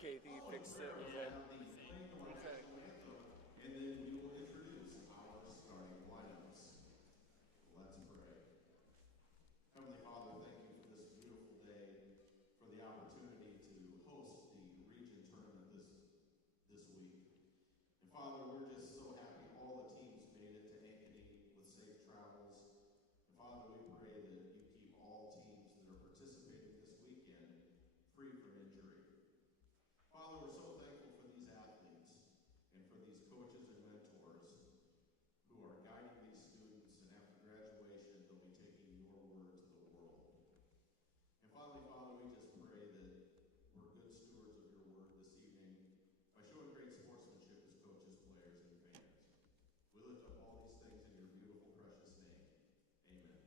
Okay, I think you fixed it. Okay. Okay. And then we will introduce our starting lineups. Let's pray. Heavenly Father, thank you for this beautiful day, for the opportunity to host the region tournament this week. And Father, we're just so happy all the teams made it to Ankeny with safe travels. And Father, we pray that you keep all teams that are participating this weekend free from injury. Father, we're so thankful for these athletes and for these coaches and mentors who are guiding these students, and after graduation, they'll be taking your word to the world. And finally, Father, we just pray that we're good stewards of your word this evening by showing great sportsmanship as coaches, players, and fans. We lift up all these things in your beautiful, precious name. Amen.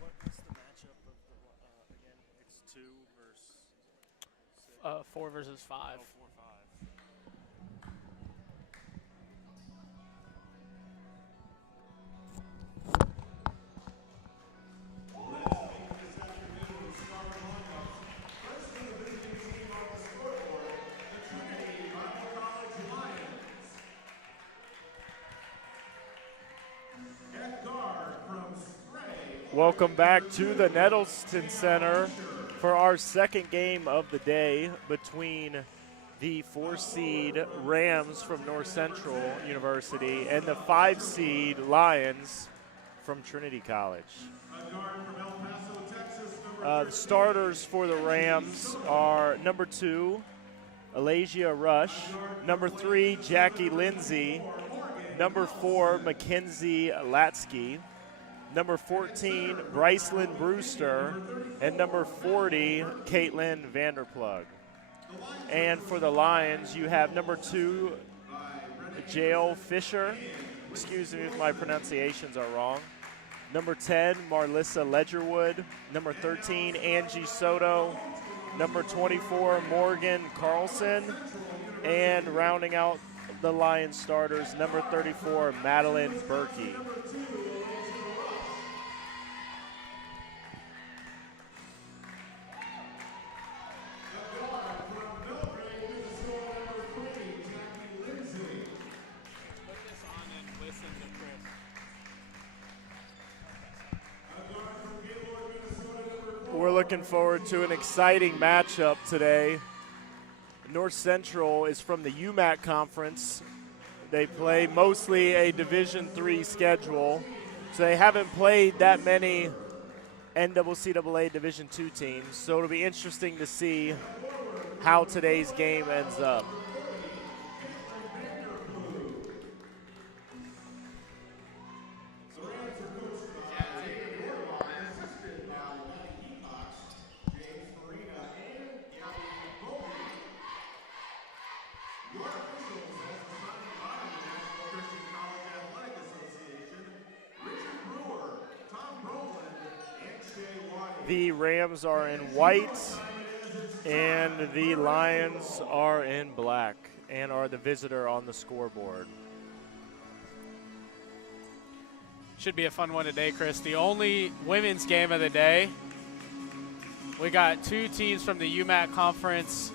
What was the matchup of the again? It's 2 versus 6. 4 versus 5. Oh, 4, 5. Welcome back to the Nettleston Center for our second game of the day between the 4-seed Rams from North Central University and the 5-seed Lions from Trinity College. The starters for the Rams are number 2, Alasia Rush, number 3, Jackie Lindsay, number 4, Mackenzie Latsky, number 14, Brycelyn Brewster, and number 40, Caitlin Vanderplug. And for the Lions, you have number 2, Jael Fisher. Excuse me if my pronunciations are wrong. Number 10, Marlissa Ledgerwood. Number 13, Angie Soto. Number 24, Morgan Carlson. And rounding out the Lions starters, number 34, Madeline Berkey. We're looking forward to an exciting matchup today. North Central is from the UMAC Conference. They play mostly a Division III schedule, so they haven't played that many NCCAA Division II teams, so it'll be interesting to see how today's game ends up. The Rams are in white, and the Lions are in black. and are the visitor on the scoreboard. Should be a fun one today, Chris. The only women's game of the day. We got two teams from the UMAC conference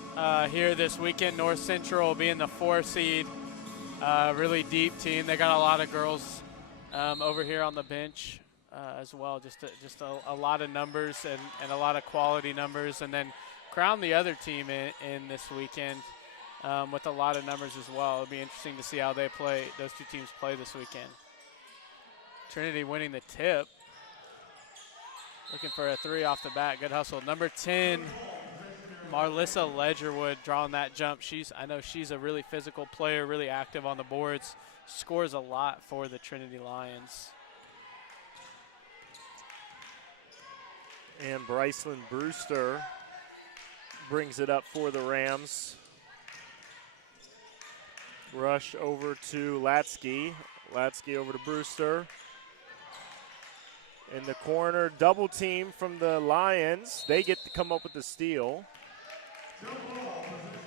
here this weekend. North Central being the 4 seed, really deep team. They got a lot of girls over here on the bench as well. Just a lot of numbers and a lot of quality numbers. And then crown the other team in this weekend with a lot of numbers as well. It'll be interesting to see how they play. Those two teams play this weekend. Trinity winning the tip. Looking for a 3 off the bat. Good hustle. Number 10, Marlissa Ledgerwood drawing that jump. I know she's a really physical player, really active on the boards. Scores a lot for the Trinity Lions. And Bryceland Brewster brings it up for the Rams. Rush over to Latsky. Latsky over to Brewster. In the corner, double team from the Lions. They get to come up with the steal.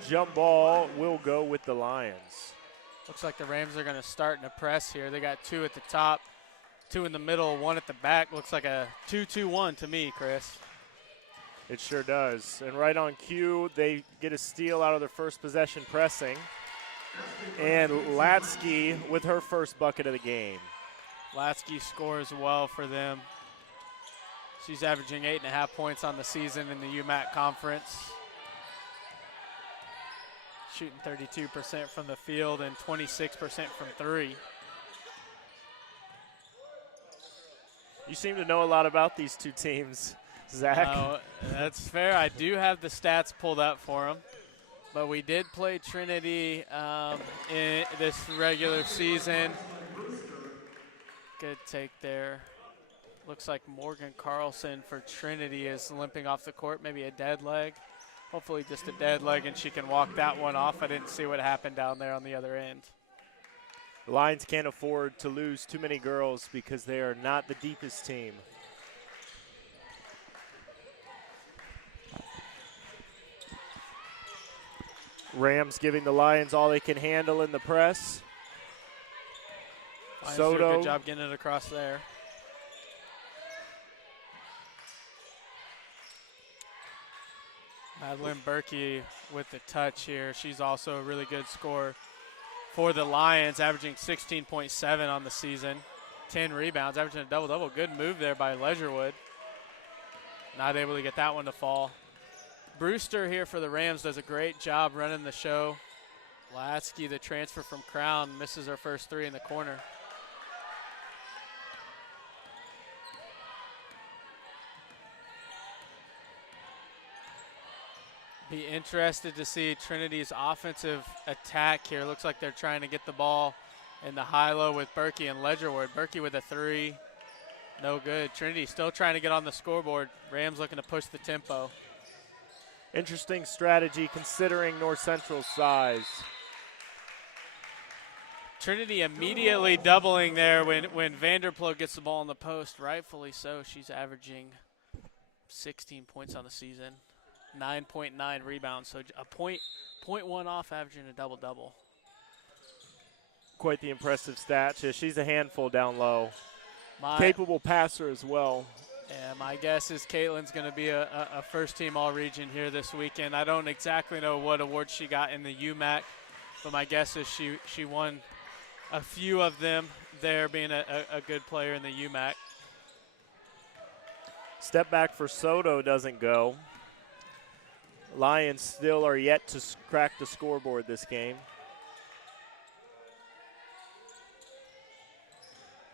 Jump ball will go with the Lions. Looks like the Rams are going to start in a press here. They got 2 at the top, 2 in the middle, 1 at the back. Looks like a 2-2-1 to me, Chris. It sure does. And right on cue, they get a steal out of their first possession pressing. And Latsky with her first bucket of the game. Latsky scores well for them. She's averaging 8.5 points on the season in the UMAC conference. Shooting 32% from the field and 26% from 3. You seem to know a lot about these two teams, Zach. No, that's fair. I do have the stats pulled up for them. But we did play Trinity in this regular season. Good take there. Looks like Morgan Carlson for Trinity is limping off the court, maybe a dead leg. Hopefully just a dead leg and she can walk that one off. I didn't see what happened down there on the other end. The Lions can't afford to lose too many girls because they are not the deepest team. Rams giving the Lions all they can handle in the press. Lions do a Soto. good job getting it across there. Madeline Berkey with the touch here. She's also a really good scorer for the Lions, averaging 16.7 on the season. 10 rebounds, averaging a double-double. Good move there by Ledgerwood. Not able to get that one to fall. Brewster here for the Rams does a great job running the show. Latsky, the transfer from Crown, misses her first 3 in the corner. Be interested to see Trinity's offensive attack here. Looks like they're trying to get the ball in the high-low with Berkey and Ledgerwood. Berkey with a 3. No good. Trinity still trying to get on the scoreboard. Rams looking to push the tempo. Interesting strategy considering North Central's size. Trinity immediately doubling there when Vanderploeg gets the ball in the post. Rightfully so. She's averaging 16 points on the season. 9.9 rebounds, so a point 0.1 off, averaging a double-double. Quite the impressive stats. Yeah, she's a handful down low. Capable passer as well. Yeah, my guess is Caitlin's going to be a first-team All-Region here this weekend. I don't exactly know what awards she got in the UMAC, but my guess is she won a few of them there, being a good player in the UMAC. Step back for Soto doesn't go. Lions still are yet to crack the scoreboard this game.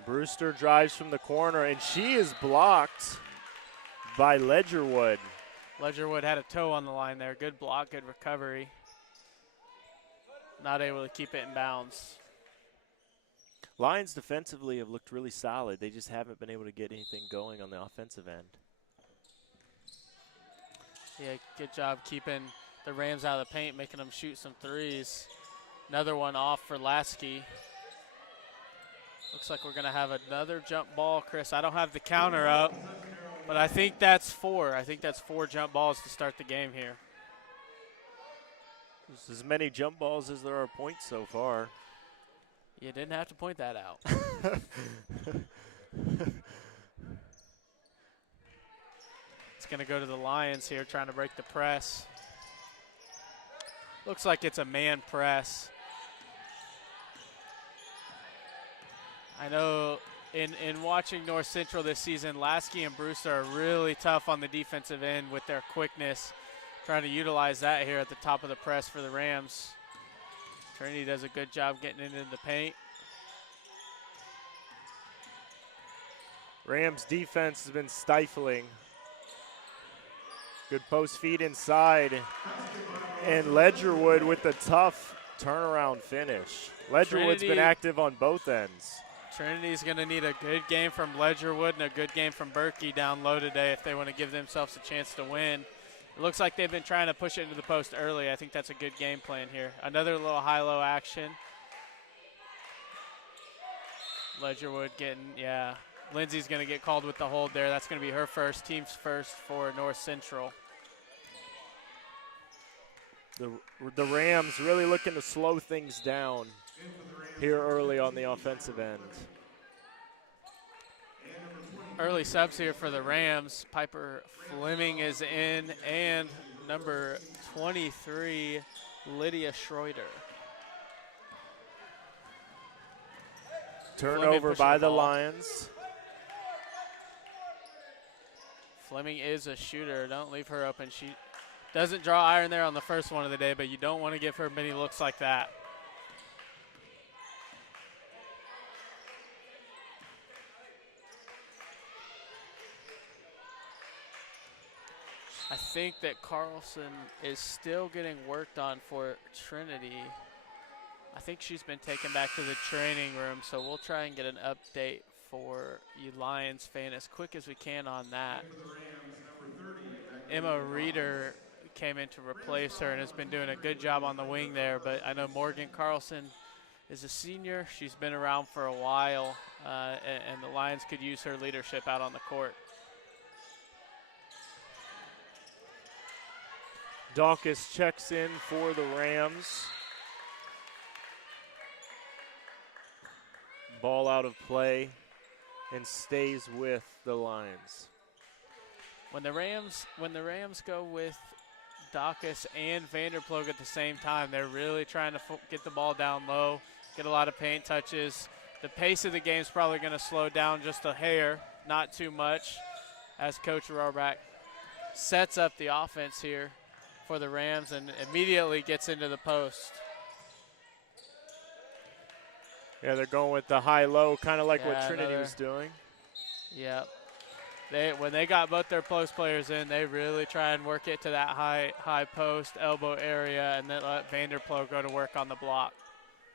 Brewster drives from the corner, and she is blocked by Ledgerwood. Ledgerwood had a toe on the line there. Good block, good recovery. Not able to keep it in bounds. Lions defensively have looked really solid. They just haven't been able to get anything going on the offensive end. Yeah, good job keeping the Rams out of the paint, making them shoot some threes. Another one off for Latsky. Looks like we're going to have another jump ball, Chris. I don't have the counter up, but I think that's 4. I think that's 4 jump balls to start the game here. There's as many jump balls as there are points so far. You didn't have to point that out. It's going to go to the Lions here, trying to break the press. Looks like it's a man press. I know in watching North Central this season, Lasky and Brewster are really tough on the defensive end with their quickness, trying to utilize that here at the top of the press for the Rams. Trinity does a good job getting into the paint. Rams defense has been stifling. Good post feed inside. And Ledgerwood with the tough turnaround finish. Ledgerwood's been active on both ends. Trinity's going to need a good game from Ledgerwood and a good game from Berkey down low today if they want to give themselves a chance to win. It looks like they've been trying to push it into the post early. I think that's a good game plan here. Another little high-low action. Ledgerwood getting, yeah. Lindsay's going to get called with the hold there. That's going to be her first, team's first for North Central. The Rams really looking to slow things down here early on the offensive end. Early subs here for the Rams. Piper Fleming is in, and number 23, Lydia Schroeder. Turnover by the Lions. Fleming is a shooter. Don't leave her open. She doesn't draw iron there on the first one of the day, but you don't want to give her many looks like that. I think that Carlson is still getting worked on for Trinity. I think she's been taken back to the training room, so we'll try and get an update for you Lions fan as quick as we can on that. Emma Reeder came in to replace her and has been doing a good job on the wing there, but I know Morgan Carlson is a senior. She's been around for a while, and the Lions could use her leadership out on the court. Dawkins checks in for the Rams. Ball out of play and stays with the Lions. When the Rams go with Dawkins and Vanderploeg at the same time, they're really trying to get the ball down low, get a lot of paint touches. The pace of the game is probably going to slow down just a hair, not too much, as Coach Rohrbach sets up the offense here for the Rams and immediately gets into the post. Yeah, they're going with the high-low, kind of like what Trinity was doing. Yep. When they got both their post players in, they really try and work it to that high post, elbow area, and then let Vanderploeg go to work on the block.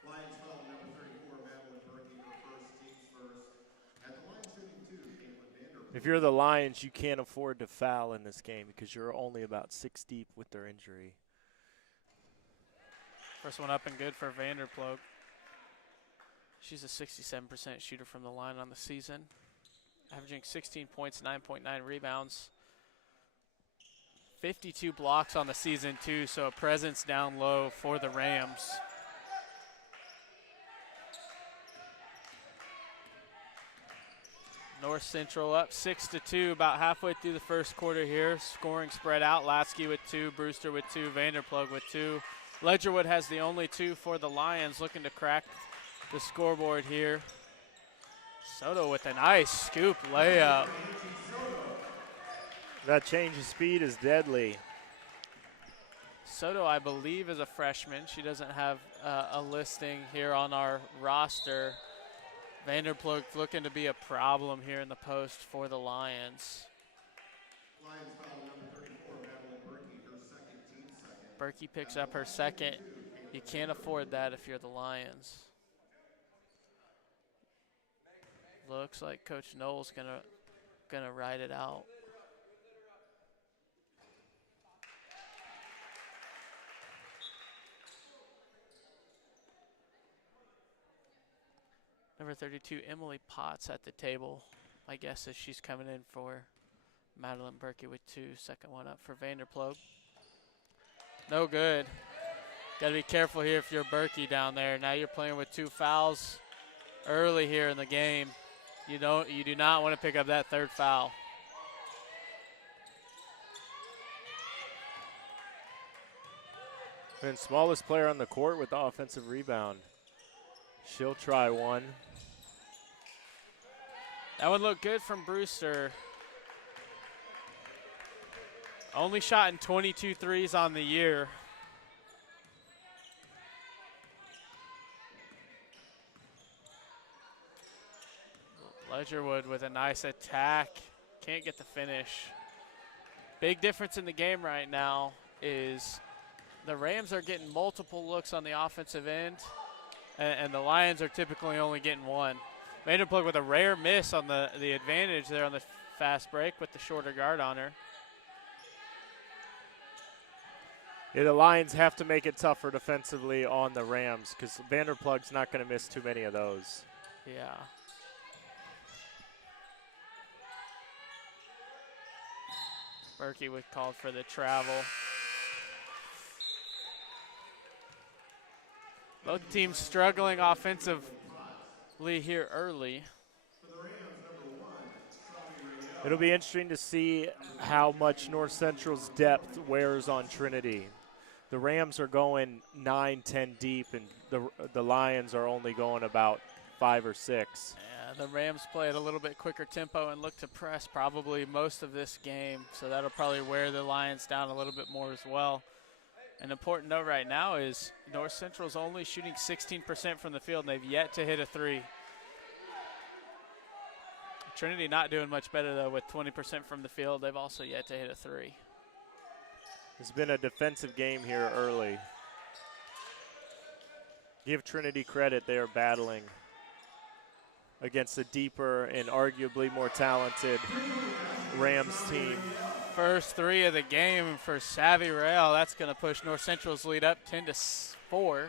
Lions foul number 34, Madeline Berkey, her first, team's first. At the line shooting two, Caitlin Vanderploeg. If you're the Lions, you can't afford to foul in this game because you're only about 6 deep with their injury. First one up and good for Vanderploeg. She's a 67% shooter from the line on the season, averaging 16 points, 9.9 rebounds, 52 blocks on the season too, so a presence down low for the Rams. North Central up 6-2, about halfway through the first quarter here. Scoring spread out, Lasky with 2, Brewster with 2, Vanderploeg with 2. Ledgerwood has the only 2 for the Lions, looking to crack the scoreboard here. Soto with a nice scoop layup. That change of speed is deadly. Soto, I believe, is a freshman. She doesn't have a listing here on our roster. Vanderploeg looking to be a problem here in the post for the Lions. Lions foul number 34, Madeline Berkey, her second, team second. Berkey picks up her second. You can't afford that if you're the Lions. Looks like Coach Knowles gonna ride it out. Number 32, Emily Potts at the table. My guess is she's coming in for Madeline Berkey with 2. Second one up for Vanderploeg. No good. Got to be careful here if you're Berkey down there. Now you're playing with 2 fouls early here in the game. You do not want to pick up that 3rd foul. And smallest player on the court with the offensive rebound. She'll try one. That would look good from Brewster. Only shot in 22 threes on the year. Ledgerwood with a nice attack. Can't get the finish. Big difference in the game right now is the Rams are getting multiple looks on the offensive end, and the Lions are typically only getting one. Vanderplug with a rare miss on the advantage there on the fast break with the shorter guard on her. Yeah, the Lions have to make it tougher defensively on the Rams because Vanderplug's not going to miss too many of those. Yeah. Berkey was called for the travel. Both teams struggling offensively here early. It'll be interesting to see how much North Central's depth wears on Trinity. The Rams are going 9, 10 deep, and the Lions are only going about 5 or 6. Yeah, the Rams play at a little bit quicker tempo and look to press probably most of this game, so that'll probably wear the Lions down a little bit more as well. An important note right now is North Central's only shooting 16% from the field, and they've yet to hit a 3. Trinity not doing much better, though, with 20% from the field. They've also yet to hit a 3. It's been a defensive game here early. Give Trinity credit, they are battling against a deeper and arguably more talented Rams team. First 3 of the game for Savvy Rail. That's going to push North Central's lead up 10-4.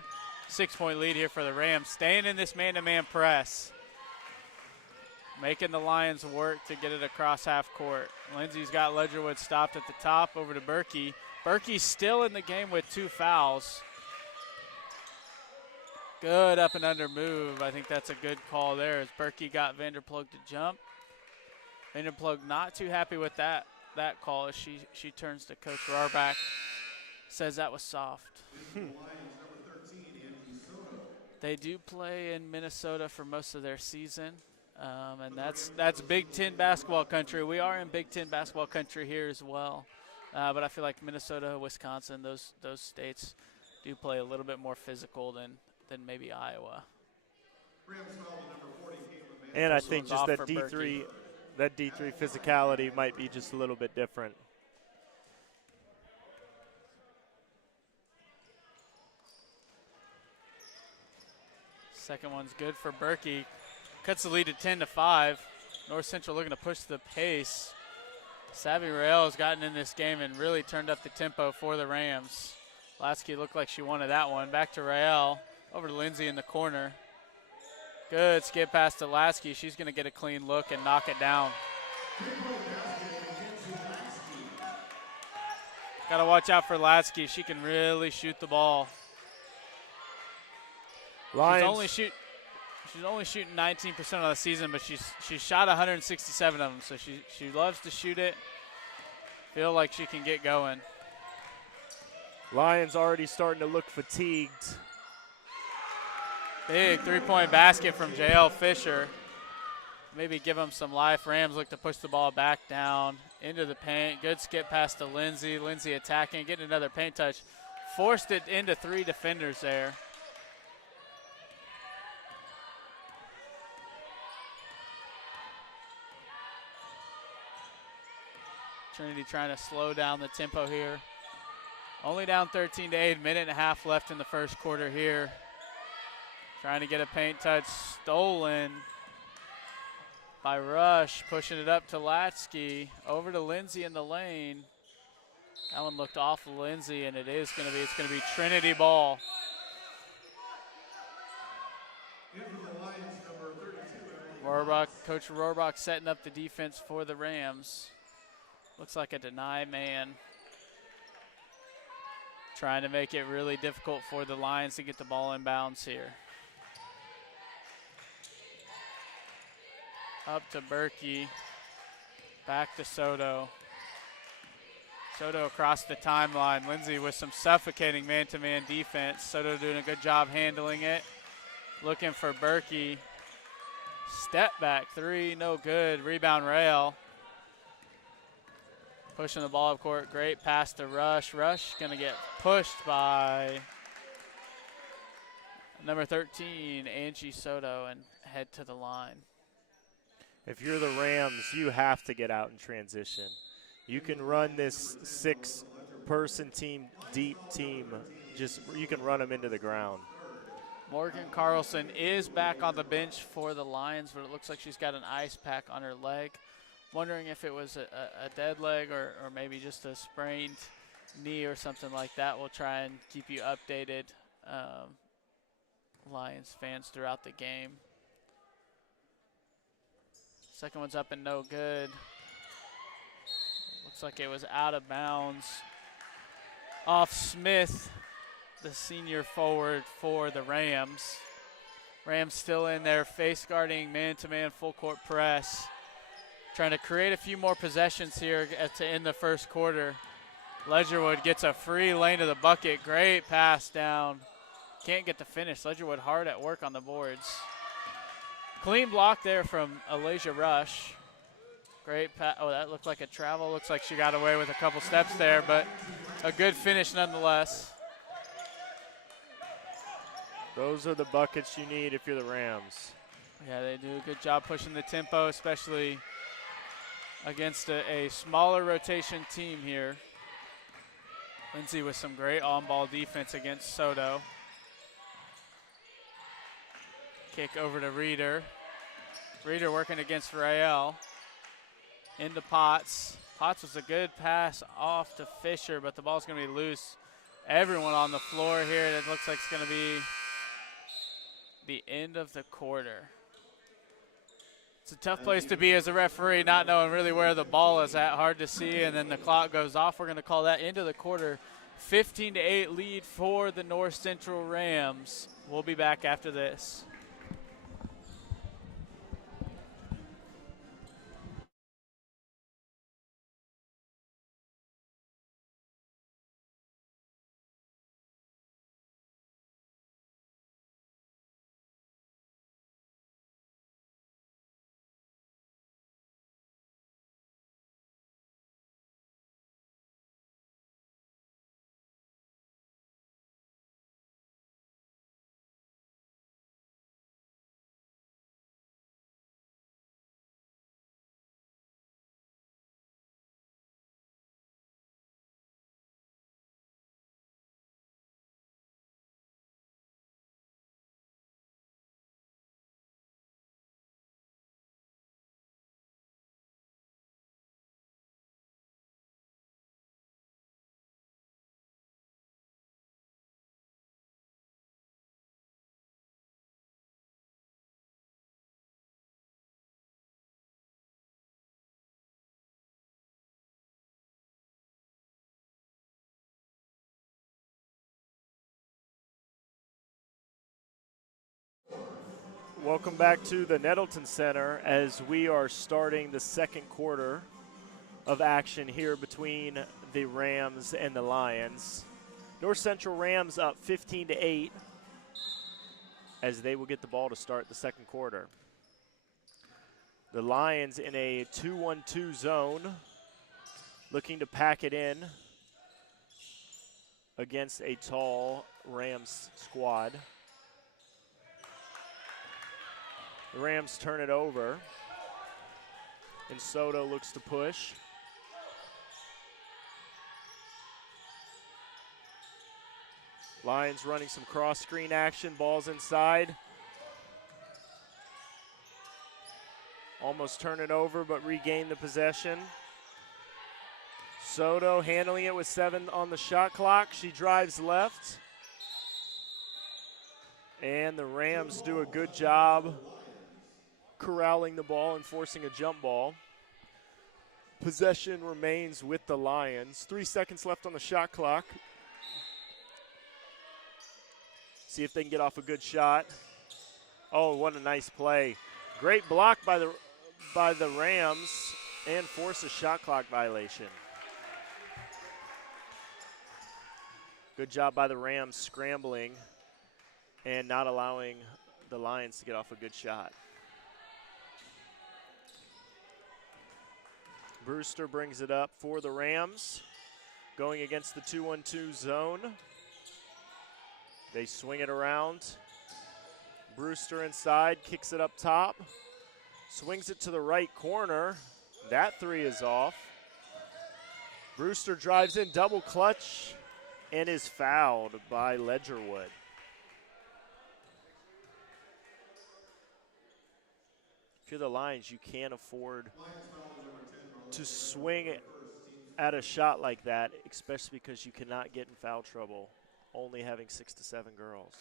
6-point lead here for the Rams. Staying in this man-to-man press. Making the Lions work to get it across half court. Lindsay's got Ledgerwood stopped at the top, over to Berkey. Berkey's still in the game with 2 fouls. Good up and under move. I think that's a good call there as Berkey got Vanderplug to jump. Vanderplug not too happy with that call as she turns to Coach Rohrbach. Says that was soft. They do play in Minnesota for most of their season. And that's Big Ten basketball country. We are in Big Ten basketball country here as well. But I feel like Minnesota, Wisconsin, those states do play a little bit more physical than maybe Iowa. And I think just that D3 physicality might be just a little bit different. Second one's good for Berkey. Cuts the lead to 10-5. North Central looking to push the pace. Savvy Rael has gotten in this game and really turned up the tempo for the Rams. Lasky looked like she wanted that one. Back to Rael. Over to Lindsay in the corner. Good skip pass to Lasky. She's going to get a clean look and knock it down. Got to watch out for Lasky. She can really shoot the ball. Lions. She's only shooting 19% on the season, but she's shot 167 of them, so she loves to shoot it. Feel like she can get going. Lions already starting to look fatigued. Big three-point basket from J.L. Fisher. Maybe give them some life. Rams look to push the ball back down into the paint. Good skip pass to Lindsay. Lindsay attacking, getting another paint touch. Forced it into 3 defenders there. Trinity trying to slow down the tempo here. Only down 13-8, minute and a half left in the first quarter here. Trying to get a paint touch, stolen by Rush, pushing it up to Latsky, over to Lindsay in the lane. That one looked off of Lindsay, and it's going to be Trinity ball. Coach Rohrbach setting up the defense for the Rams. Looks like a deny man. trying to make it really difficult for the Lions to get the ball in bounds here. Up to Berkey, back to Soto. Soto across the timeline. Lindsay with some suffocating man-to-man defense. Soto doing a good job handling it. Looking for Berkey. Step back three, no good. Rebound rail. Pushing the ball up court. Great pass to Rush. Rush gonna get pushed by number 13, Angie Soto, and head to the line. If you're the Rams, you have to get out in transition. You can run this 6-person team, deep team. You can run them into the ground. Morgan Carlson is back on the bench for the Lions, but it looks like she's got an ice pack on her leg. Wondering if it was a dead leg or maybe just a sprained knee or something like that. We'll try and keep you updated, Lions fans, throughout the game. Second one's up and no good. Looks like it was out of bounds off Smith, the senior forward for the Rams. Rams still in there, face guarding, man-to-man, full court press. Trying to create a few more possessions here to end the first quarter. Ledgerwood gets a free lane to the bucket. Great pass down. Can't get the finish. Ledgerwood hard at work on the boards. Clean block there from Alasia Rush. Great pass. Oh, that looked like a travel. Looks like she got away with a couple steps there, but a good finish nonetheless. Those are the buckets you need if you're the Rams. Yeah, they do a good job pushing the tempo, especially against a smaller rotation team here. Lindsay with some great on-ball defense against Soto. Kick over to Reeder. Reeder working against Rael. Into Potts. Potts was a good pass off to Fisher, but the ball's going to be loose. Everyone on the floor here. It looks like it's going to be the end of the quarter. It's a tough place to be as a referee, not knowing really where the ball is at. Hard to see, and then the clock goes off. We're going to call that into the quarter. 15-8 lead for the North Central Rams. We'll be back after this. Welcome back to the Nettleton Center as we are starting the second quarter of action here between the Rams and the Lions. North Central Rams up 15-8 as they will get the ball to start the second quarter. The Lions in a 2-1-2 zone, looking to pack it in against a tall Rams squad. The Rams turn it over, and Soto looks to push. Lions running some cross-screen action, balls inside. Almost turn it over, but regain the possession. Soto handling it with 7 on the shot clock. She drives left. And the Rams do a good job corralling the ball and forcing a jump ball. Possession remains with the Lions. 3 seconds left on the shot clock. See if they can get off a good shot. Oh, what a nice play. Great block by the Rams and force a shot clock violation. Good job by the Rams scrambling and not allowing the Lions to get off a good shot. Brewster brings it up for the Rams, going against the 2-1-2 zone. They swing it around. Brewster inside, kicks it up top, swings it to the right corner. That three is off. Brewster drives in, double clutch, and is fouled by Ledgerwood. If you're the Lions, you can't afford to swing at a shot like that, especially because you cannot get in foul trouble, only having 6 to 7 girls.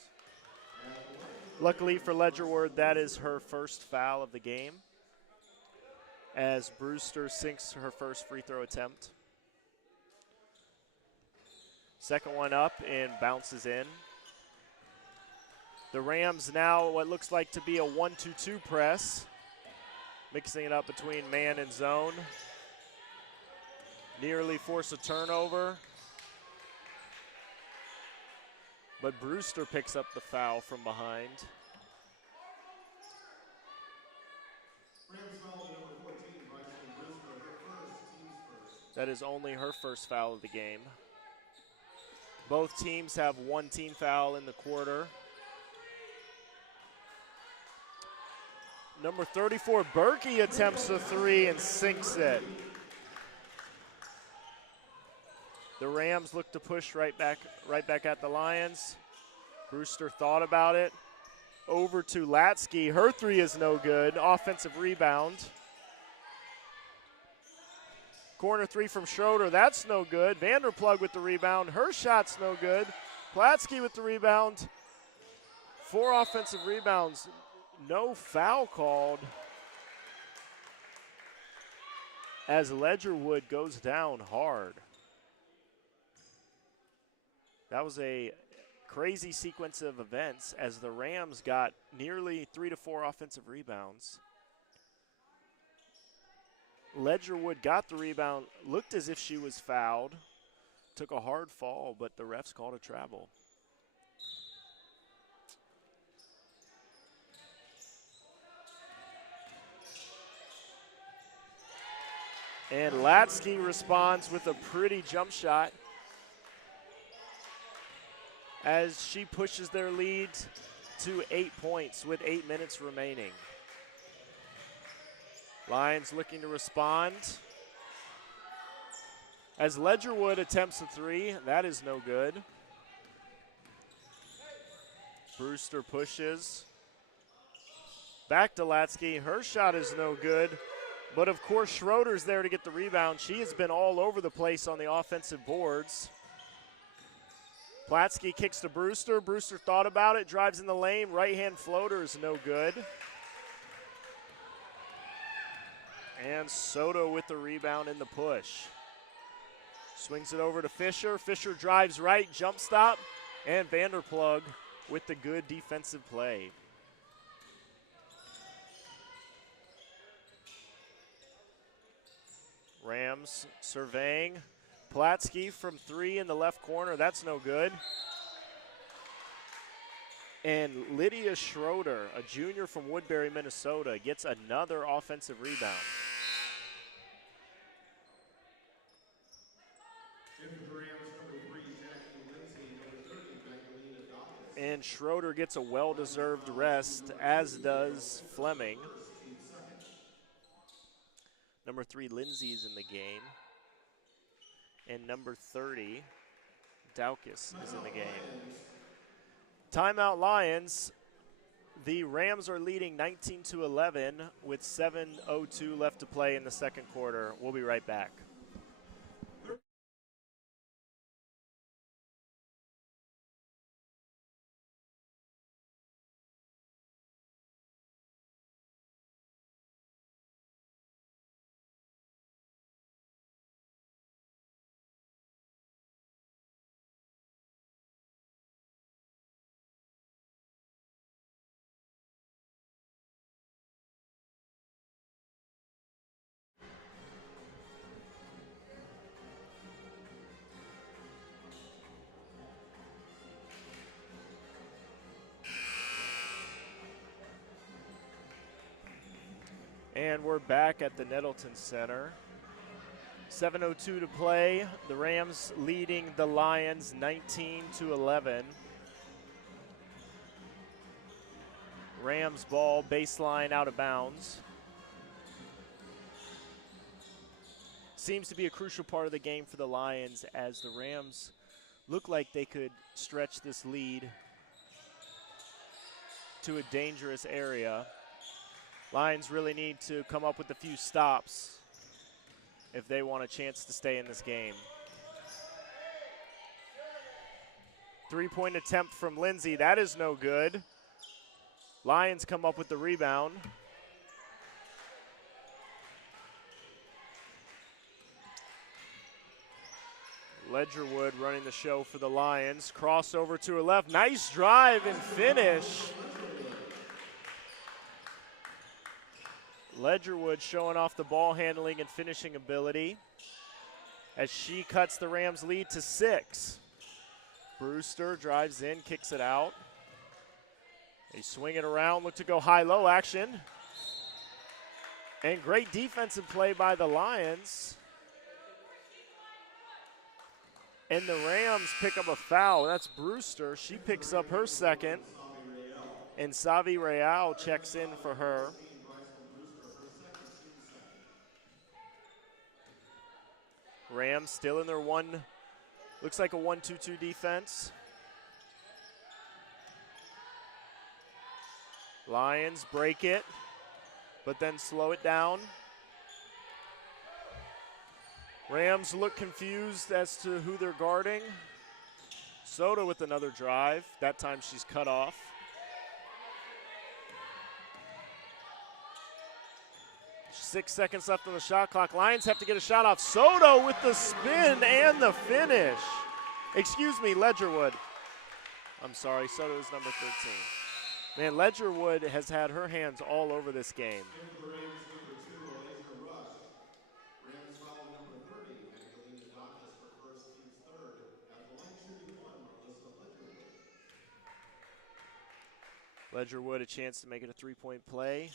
Luckily for Ledgerwood, that is her first foul of the game, as Brewster sinks her first free throw attempt. Second one up and bounces in. The Rams now what looks like to be a 1-2-2 press, mixing it up between man and zone. Nearly force a turnover, but Brewster picks up the foul from behind. That is only her first foul of the game. Both teams have one team foul in the quarter. Number 34, Berkey attempts a three and sinks it. The Rams look to push right back at the Lions. Brewster thought about it. Over to Latsky. Her three is no good. Offensive rebound. Corner three from Schroeder. That's no good. Vanderplug with the rebound. Her shot's no good. Platsky with the rebound. 4 offensive rebounds. No foul called as Ledgerwood goes down hard. That was a crazy sequence of events as the Rams got nearly 3 to 4 offensive rebounds. Ledgerwood got the rebound, looked as if she was fouled, took a hard fall, but the refs called a travel. And Latsky responds with a pretty jump shot as she pushes their lead to 8 points with 8 minutes remaining. Lions looking to respond. As Ledgerwood attempts a three, that is no good. Brewster pushes. Back to Latsky, her shot is no good. But of course, Schroeder's there to get the rebound. She has been all over the place on the offensive boards. Platsky kicks to Brewster. Brewster thought about it, drives in the lane. Right-hand floater is no good. And Soto with the rebound in the push. Swings it over to Fisher. Fisher drives right, jump stop, and Vanderplug with the good defensive play. Rams surveying. Platsky from 3 in the left corner. That's no good. And Lydia Schroeder, a junior from Woodbury, Minnesota, gets another offensive rebound. And Schroeder gets a well-deserved rest, as does Fleming. Number 3, Lindsay's in the game. And number 30, Daukus, is in the game. Timeout Lions. The Rams are leading 19-11 with 7:02 left to play in the second quarter. We'll be right back. And we're back at the Nettleton Center. 7:02 to play. The Rams leading the Lions 19-11. Rams ball baseline out of bounds. Seems to be a crucial part of the game for the Lions as the Rams look like they could stretch this lead to a dangerous area. Lions really need to come up with a few stops if they want a chance to stay in this game. 3-point attempt from Lindsay. That is no good. Lions come up with the rebound. Ledgerwood running the show for the Lions. Crossover to her left. Nice drive and finish. Ledgerwood showing off the ball handling and finishing ability as she cuts the Rams lead to 6. Brewster drives in, kicks it out. They swing it around, look to go high-low action. And great defensive play by the Lions. And the Rams pick up a foul. That's Brewster. She picks up her second. And Savi Real checks in for her. Rams still in their looks like a 1-2-2 defense. Lions break it, but then slow it down. Rams look confused as to who they're guarding. Soda with another drive. That time she's cut off. Six seconds left on the shot clock. Lions have to get a shot off. Soto with the spin and the finish. Excuse me, Ledgerwood. I'm sorry, Soto is number 13. Man, Ledgerwood has had her hands all over this game. Ledgerwood a chance to make it a 3-point play.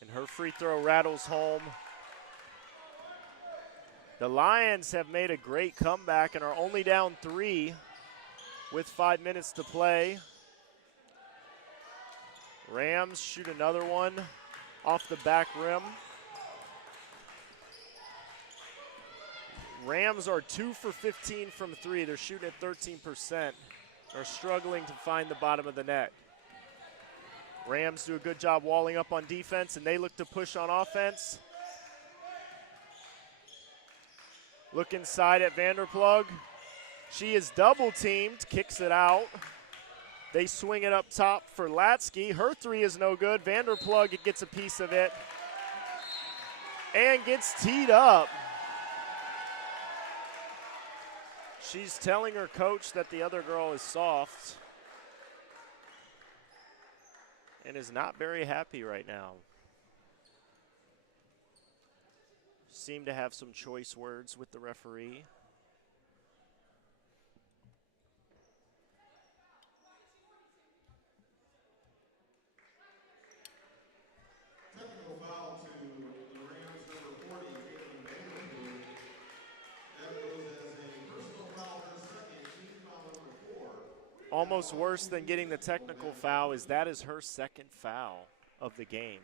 And her free throw rattles home. The Lions have made a great comeback and are only down 3 with 5 minutes to play. Rams shoot another one off the back rim. Rams are 2 for 15 from 3. They're shooting at 13%. They're struggling to find the bottom of the net. Rams do a good job walling up on defense, and they look to push on offense. Look inside at Vanderplug. She is double-teamed, kicks it out. They swing it up top for Latsky. Her 3 is no good. Vanderplug gets a piece of it and gets teed up. She's telling her coach that the other girl is soft and is not very happy right now. Seem to have some choice words with the referee. Technical foul to the Rams number 40, Caitlin Vanderpool. That goes as a personal foul, her second, team foul number 4. Almost worse than getting the technical foul is that is her second foul of the game.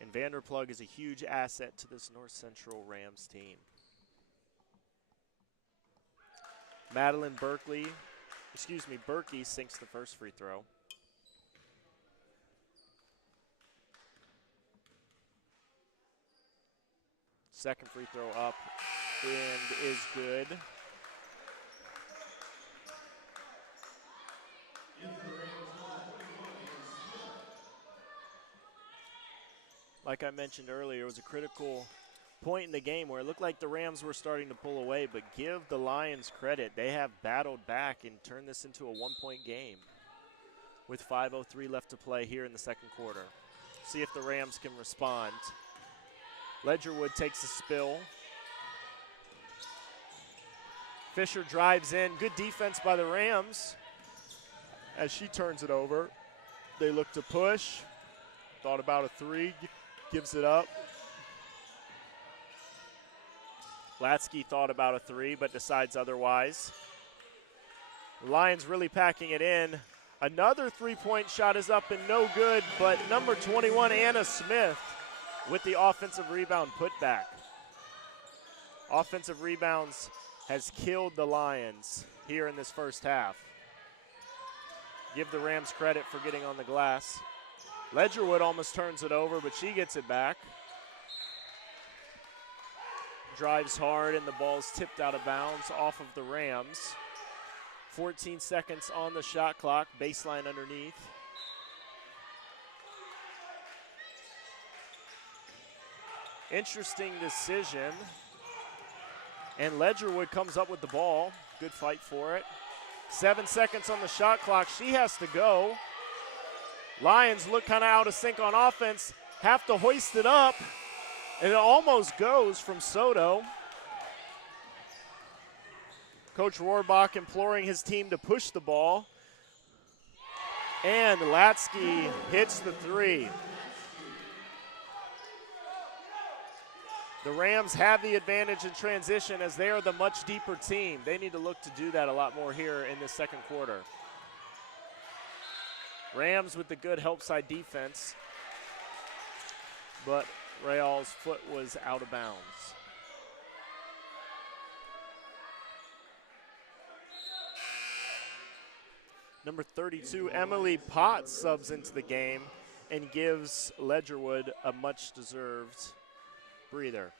And Vanderplug is a huge asset to this North Central Rams team. Berkey sinks the first free throw. Second free throw up and is good. Like I mentioned earlier, it was a critical point in the game where it looked like the Rams were starting to pull away, but give the Lions credit. They have battled back and turned this into a 1-point game with 5:03 left to play here in the second quarter. See if the Rams can respond. Ledgerwood takes a spill. Fisher drives in. Good defense by the Rams as she turns it over. They look to push. Thought about a 3. Gives it up. Latsky thought about a three, but decides otherwise. The Lions really packing it in. Another three-point shot is up and no good, but number 21, Anna Smith, with the offensive rebound putback. Offensive rebounds has killed the Lions here in this first half. Give the Rams credit for getting on the glass. Ledgerwood almost turns it over, but she gets it back. Drives hard, and the ball's tipped out of bounds off of the Rams. 14 seconds on the shot clock, baseline underneath. Interesting decision. And Ledgerwood comes up with the ball. Good fight for it. 7 seconds on the shot clock. She has to go. Lions look kind of out of sync on offense. Have to hoist it up. And it almost goes from Soto. Coach Rohrbach imploring his team to push the ball. And Latsky hits the three. The Rams have the advantage in transition as they are the much deeper team. They need to look to do that a lot more here in the second quarter. Rams with the good help side defense, but Real's foot was out of bounds. Number 32, Emily Potts subs into the game and gives Ledgerwood a much-deserved breather.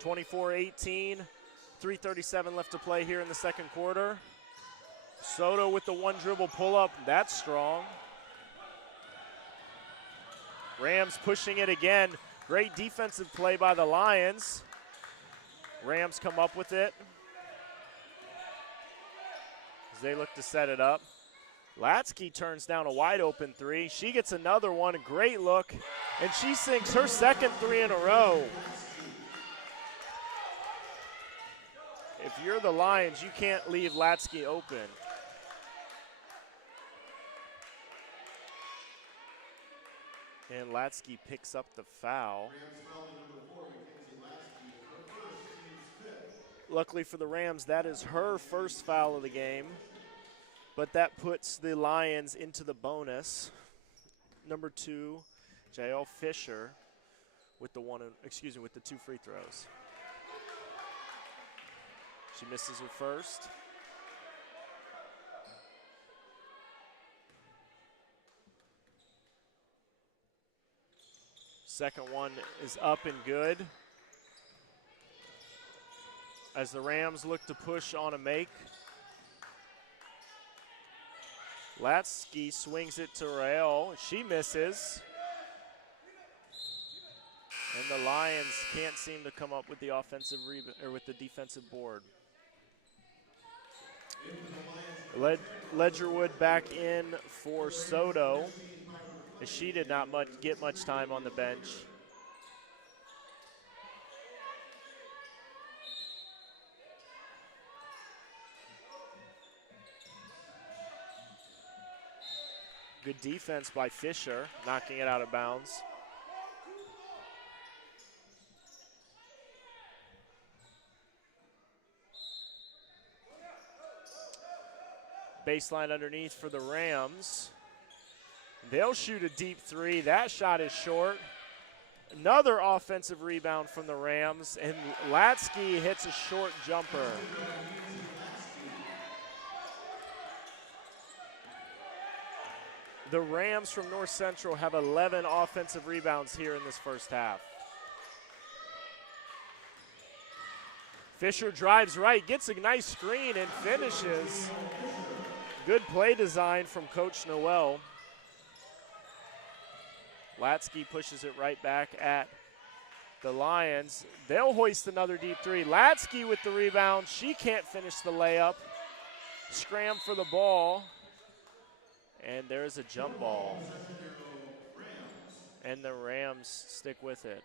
24-18, 3:37 left to play here in the second quarter. Soto with the one dribble pull-up, that's strong. Rams pushing it again. Great defensive play by the Lions. Rams come up with it as they look to set it up. Latsky turns down a wide open three. She gets another one, a great look, and she sinks her second three in a row. If you're the Lions, you can't leave Latsky open. And Latsky picks up the foul. Luckily for the Rams, that is her first foul of the game. But that puts the Lions into the bonus. Number 2, Jael Fisher with the with the 2 free throws. She misses her first. Second one is up and good. As the Rams look to push on a make. Latsky swings it to Rael. She misses. And the Lions can't seem to come up with the offensive rebound or with the defensive board. Ledgerwood back in for Soto, as she did not get much time on the bench. Good defense by Fisher, knocking it out of bounds. Baseline underneath for the Rams. They'll shoot a deep three. That shot is short. Another offensive rebound from the Rams, and Latsky hits a short jumper. The Rams from North Central have 11 offensive rebounds here in this first half. Fisher drives right, gets a nice screen, and finishes. Good play design from Coach Noel. Latsky pushes it right back at the Lions. They'll hoist another deep three. Latsky with the rebound. She can't finish the layup. Scram for the ball. And there's a jump ball. And the Rams stick with it.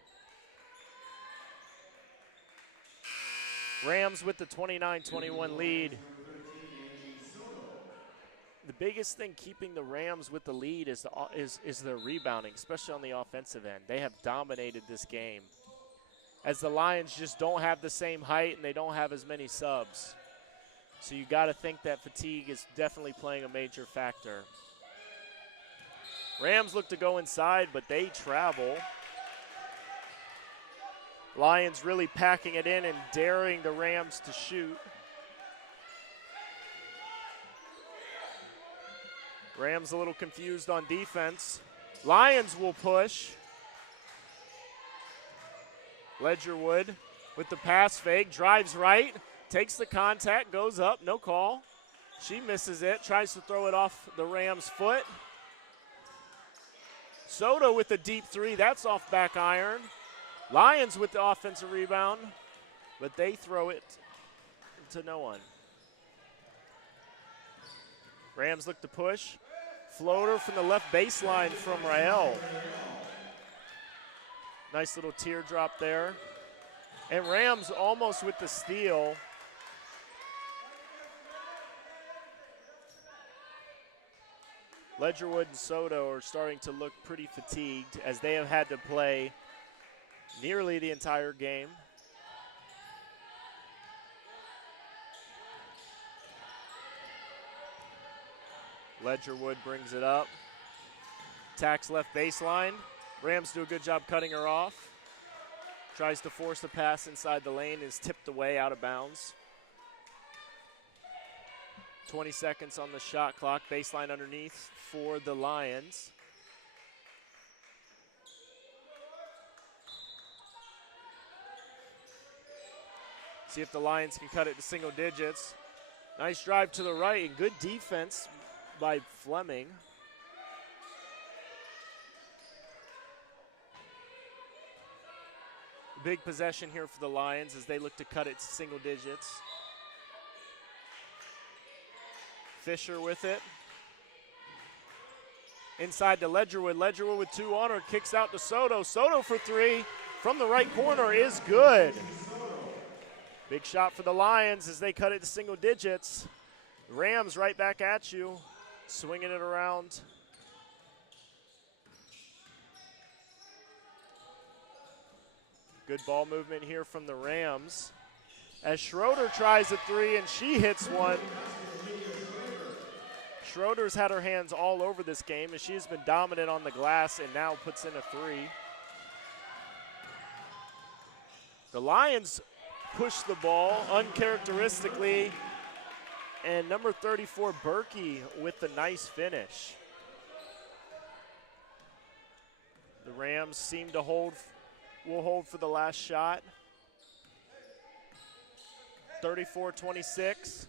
Rams with the 29-21 lead. the biggest thing keeping the Rams with the lead is their rebounding, especially on the offensive end. They have dominated this game, as the Lions just don't have the same height and they don't have as many subs. So you got to think that fatigue is definitely playing a major factor. Rams look to go inside, but they travel. Lions really packing it in and daring the Rams to shoot. Rams a little confused on defense. Lions will push. Ledgerwood with the pass fake, drives right, takes the contact, goes up, no call. She misses it, tries to throw it off the Rams' foot. Soto with the deep three, that's off back iron. Lions with the offensive rebound, but they throw it to no one. Rams look to push. Floater from the left baseline from Rael. Nice little teardrop there. And Rams almost with the steal. Ledgerwood and Soto are starting to look pretty fatigued, as they have had to play nearly the entire game. Ledgerwood brings it up. Attacks left baseline. Rams do a good job cutting her off. Tries to force a pass inside the lane, is tipped away out of bounds. 20 seconds on the shot clock. Baseline underneath for the Lions. See if the Lions can cut it to single digits. Nice drive to the right and good defense by Fleming. Big possession here for the Lions as they look to cut it to single digits. Fisher with it. Inside to Ledgerwood. Ledgerwood with two on her. Kicks out to Soto. Soto for three from the right corner is good. Big shot for the Lions as they cut it to single digits. Rams right back at you. Swinging it around. Good ball movement here from the Rams. As Schroeder tries a three and she hits one. Schroeder's had her hands all over this game as she has been dominant on the glass and now puts in a three. The Lions push the ball uncharacteristically, and number 34, Berkey, with the nice finish. The Rams seem to will hold for the last shot. 34-26.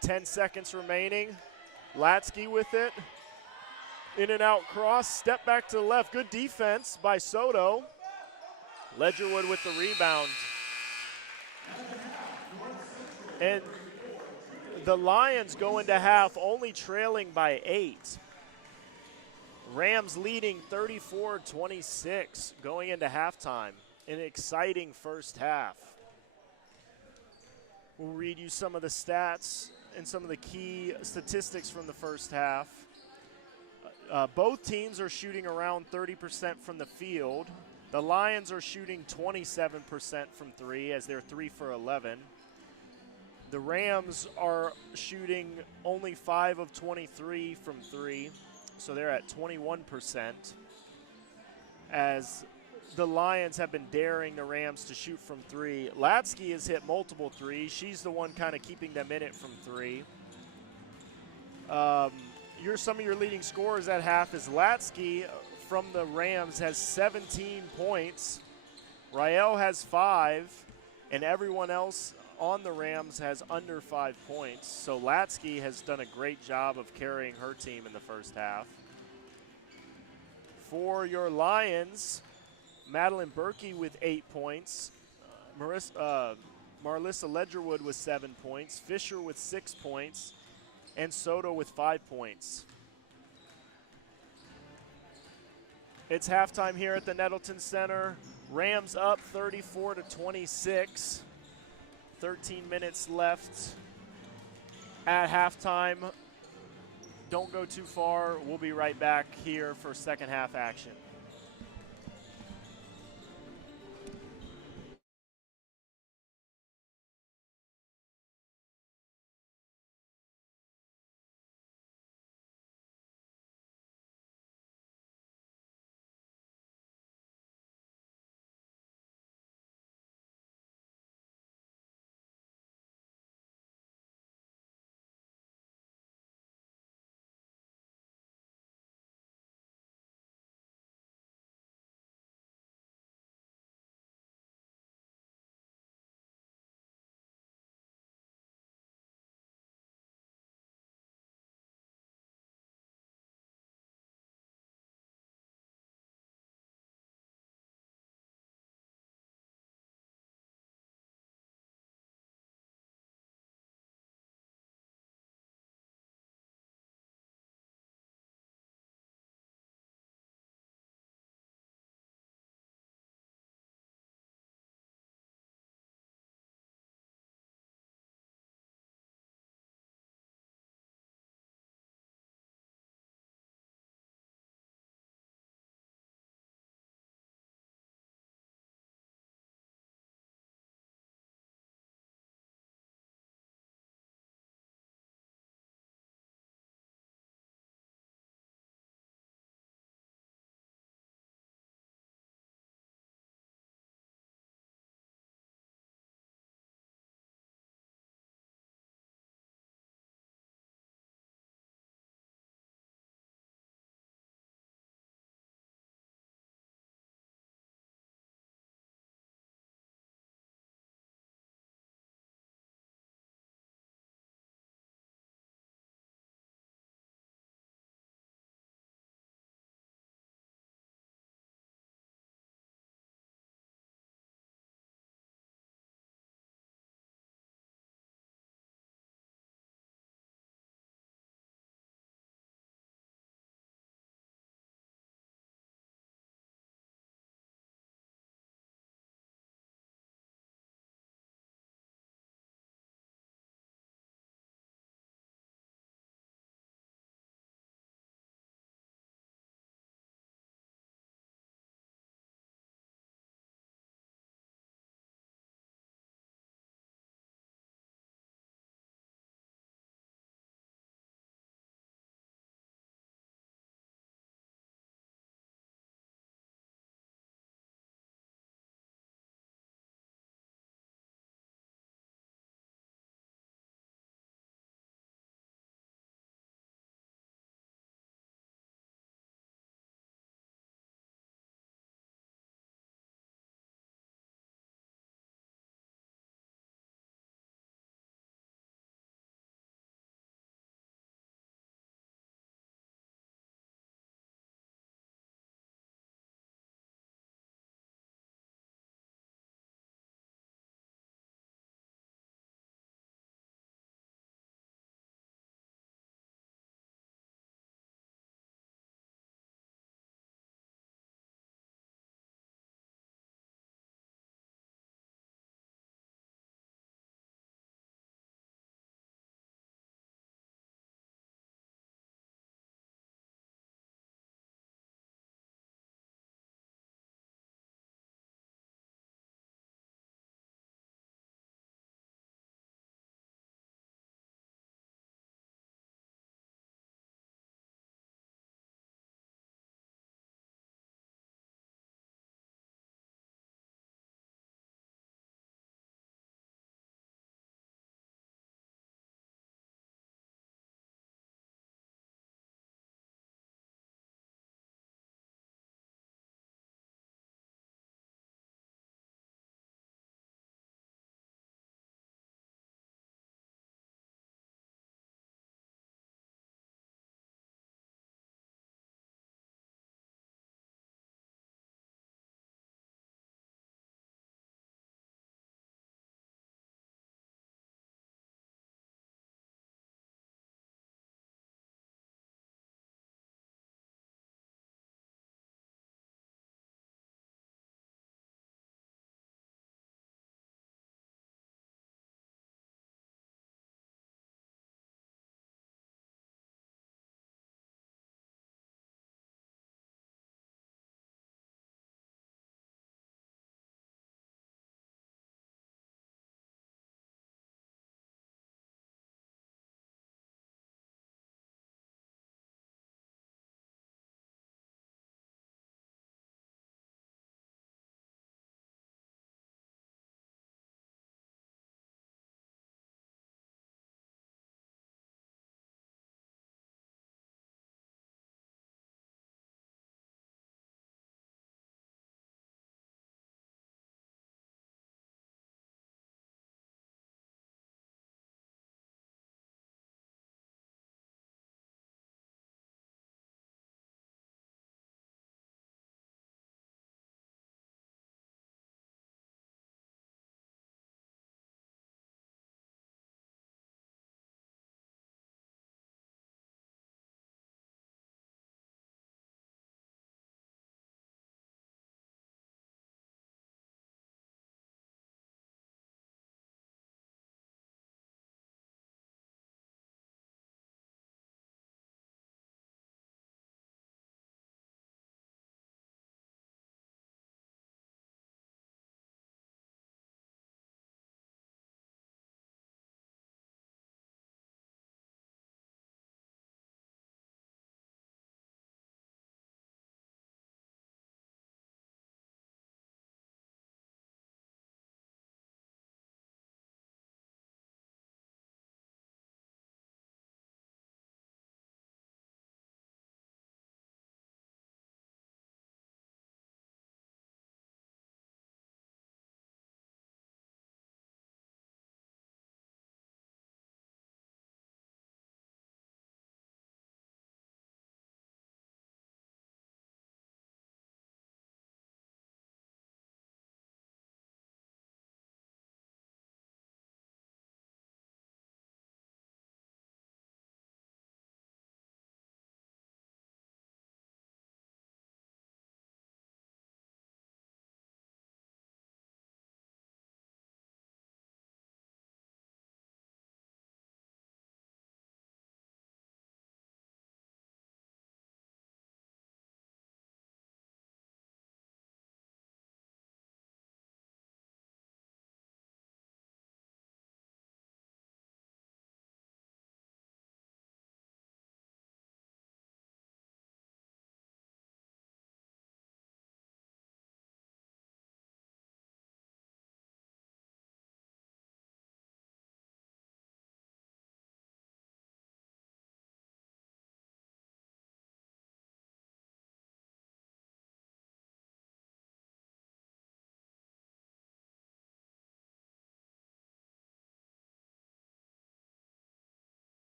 10 seconds remaining. Latsky with it. In and out cross, step back to the left. Good defense by Soto. Ledgerwood with the rebound. And the Lions go into half only trailing by 8. Rams leading 34-26 going into halftime. An exciting first half. We'll read you some of the stats and some of the key statistics from the first half. Both teams are shooting around 30% from the field. The Lions are shooting 27% from three as they're 3 for 11. The Rams are shooting only 5 of 23 from three, so they're at 21%. As the Lions have been daring the Rams to shoot from three. Latsky has hit multiple threes. She's the one kind of keeping them in it from three. Some of your leading scorers at half is Latsky from the Rams has 17 points. Rael has 5, and everyone else on the Rams has under 5 points. So Latsky has done a great job of carrying her team in the first half. For your Lions, Madeline Berkey with 8 points. Marissa Ledgerwood with 7 points. Fisher with 6 points. And Soto with 5 points. It's halftime here at the Nettleton Center. Rams up 34-26. 13 minutes left at halftime. don't go too far. We'll be right back here for second half action.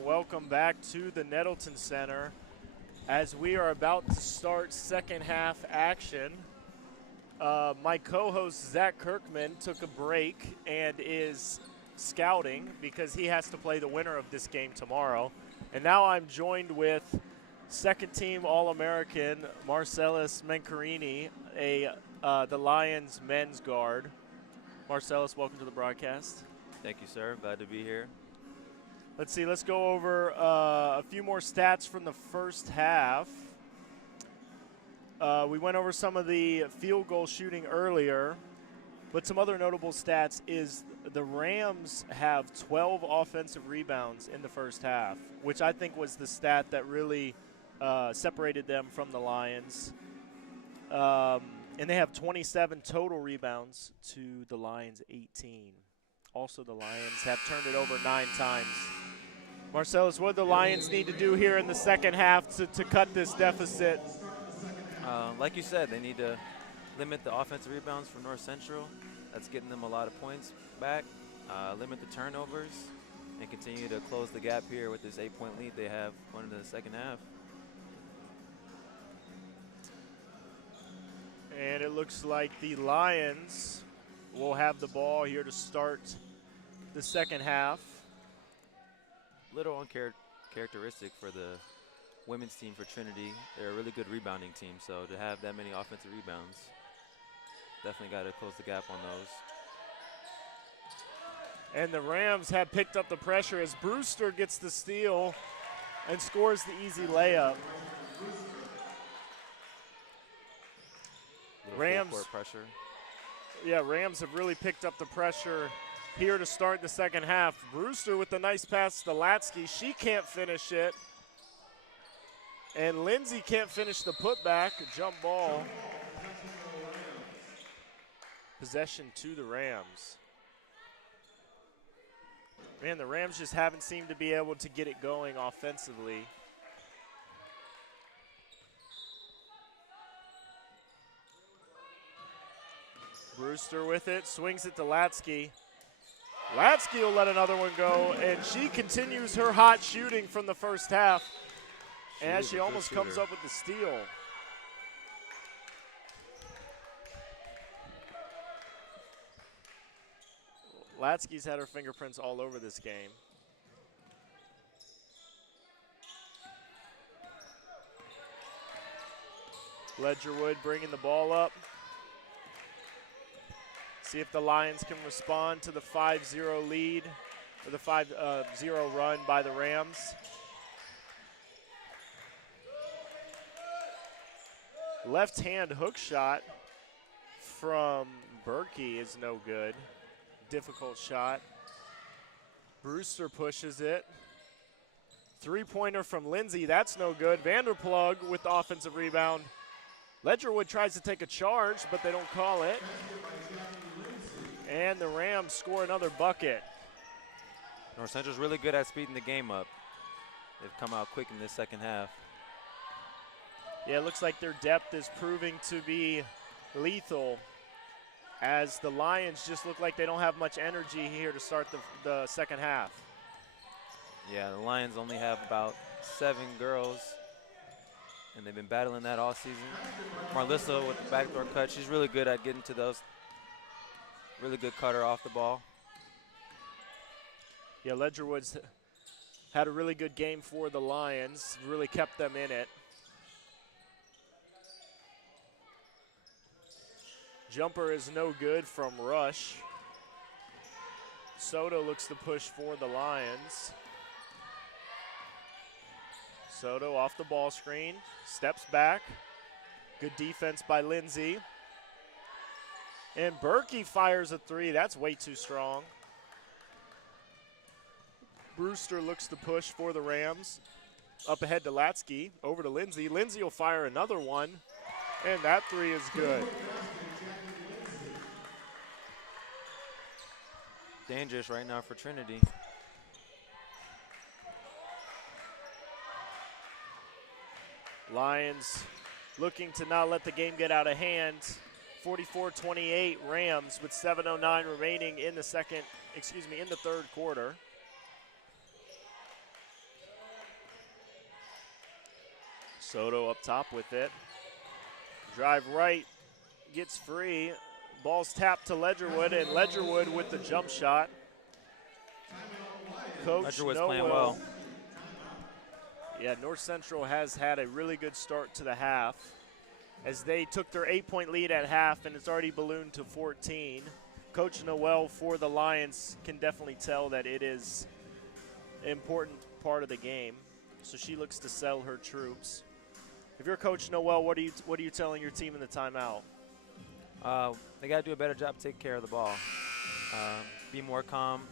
and welcome back to the Nettleton Center as we are about to start second half action. My co-host Zach Kirkman took a break and is scouting because he has to play the winner of this game tomorrow. And now I'm joined with second team All-American Marcellus Mencarini, the Lions men's guard. Marcellus, welcome to the broadcast. Thank you, sir. Glad to be here. Let's see, let's go over a few more stats from the first half. We went over some of the field goal shooting earlier, but some other notable stats is the Rams have 12 offensive rebounds in the first half, which I think was the stat that really separated them from the Lions. And they have 27 total rebounds to the Lions' 18. Also, the Lions have turned it over 9 times. Marcellus, what do the Lions need to do here in the second half to cut this deficit? Like you said, they need to limit the offensive rebounds for North Central. That's getting them a lot of points back. Limit the turnovers and continue to close the gap here with this 8-point lead they have going into the second half. And it looks like the Lions will have the ball here to start the second half. Little uncharacteristic for the women's team for Trinity. They're a really good rebounding team, so to have that many offensive rebounds, definitely got to close the gap on those. And the Rams have picked up the pressure as Brewster gets the steal and scores the easy layup. Rams pressure. Yeah, Rams have really picked up the pressure here to start the second half. Brewster with the nice pass to Latsky. She can't finish it. And Lindsay can't finish the putback. Jump ball. Possession to the Rams. Man, the Rams just haven't seemed to be able to get it going offensively. Brewster with it, swings it to Latsky. Latsky will let another one go, and she continues her hot shooting from the first half. And she almost comes up with the steal. Latsky's had her fingerprints all over this game. Ledgerwood bringing the ball up. See if the Lions can respond to the 5-0 lead, or the 5-0 run by the Rams. Left-hand hook shot from Berkey is no good. Difficult shot. Brewster pushes it. Three-pointer from Lindsay, that's no good. Vanderplug with the offensive rebound. Ledgerwood tries to take a charge, but they don't call it. And the Rams score another bucket. North Central's really good at speeding the game up. They've come out quick in this second half. Yeah, it looks like their depth is proving to be lethal as the Lions just look like they don't have much energy here to start the second half. Yeah, the Lions only have about 7 girls, and they've been battling that all season. Marlissa with the backdoor cut, she's really good at getting to those. Really good cutter off the ball. Yeah, Ledgerwood's had a really good game for the Lions, really kept them in it. Jumper is no good from Rush. Soto looks to push for the Lions. Soto off the ball screen, steps back. Good defense by Lindsay. And Berkey fires a three. That's way too strong. Brewster looks to push for the Rams. Up ahead to Latsky. Over to Lindsay. Lindsay will fire another one. And that three is good. Dangerous right now for Trinity. Lions looking to not let the game get out of hand. 44-28 Rams with 7:09 remaining in the third quarter. Soto up top with it. Drive right, gets free. Ball's tapped to Ledgerwood, and Ledgerwood with the jump shot. Coach Ledgerwood's playing well. Noel. Yeah, North Central has had a really good start to the half as they took their 8-point lead at half, and it's already ballooned to 14. Coach Noel for the Lions can definitely tell that it is an important part of the game, so she looks to settle her troops. If you're Coach Noel, what are you telling your team in the timeout? They got to do a better job taking care of the ball. Be more calm,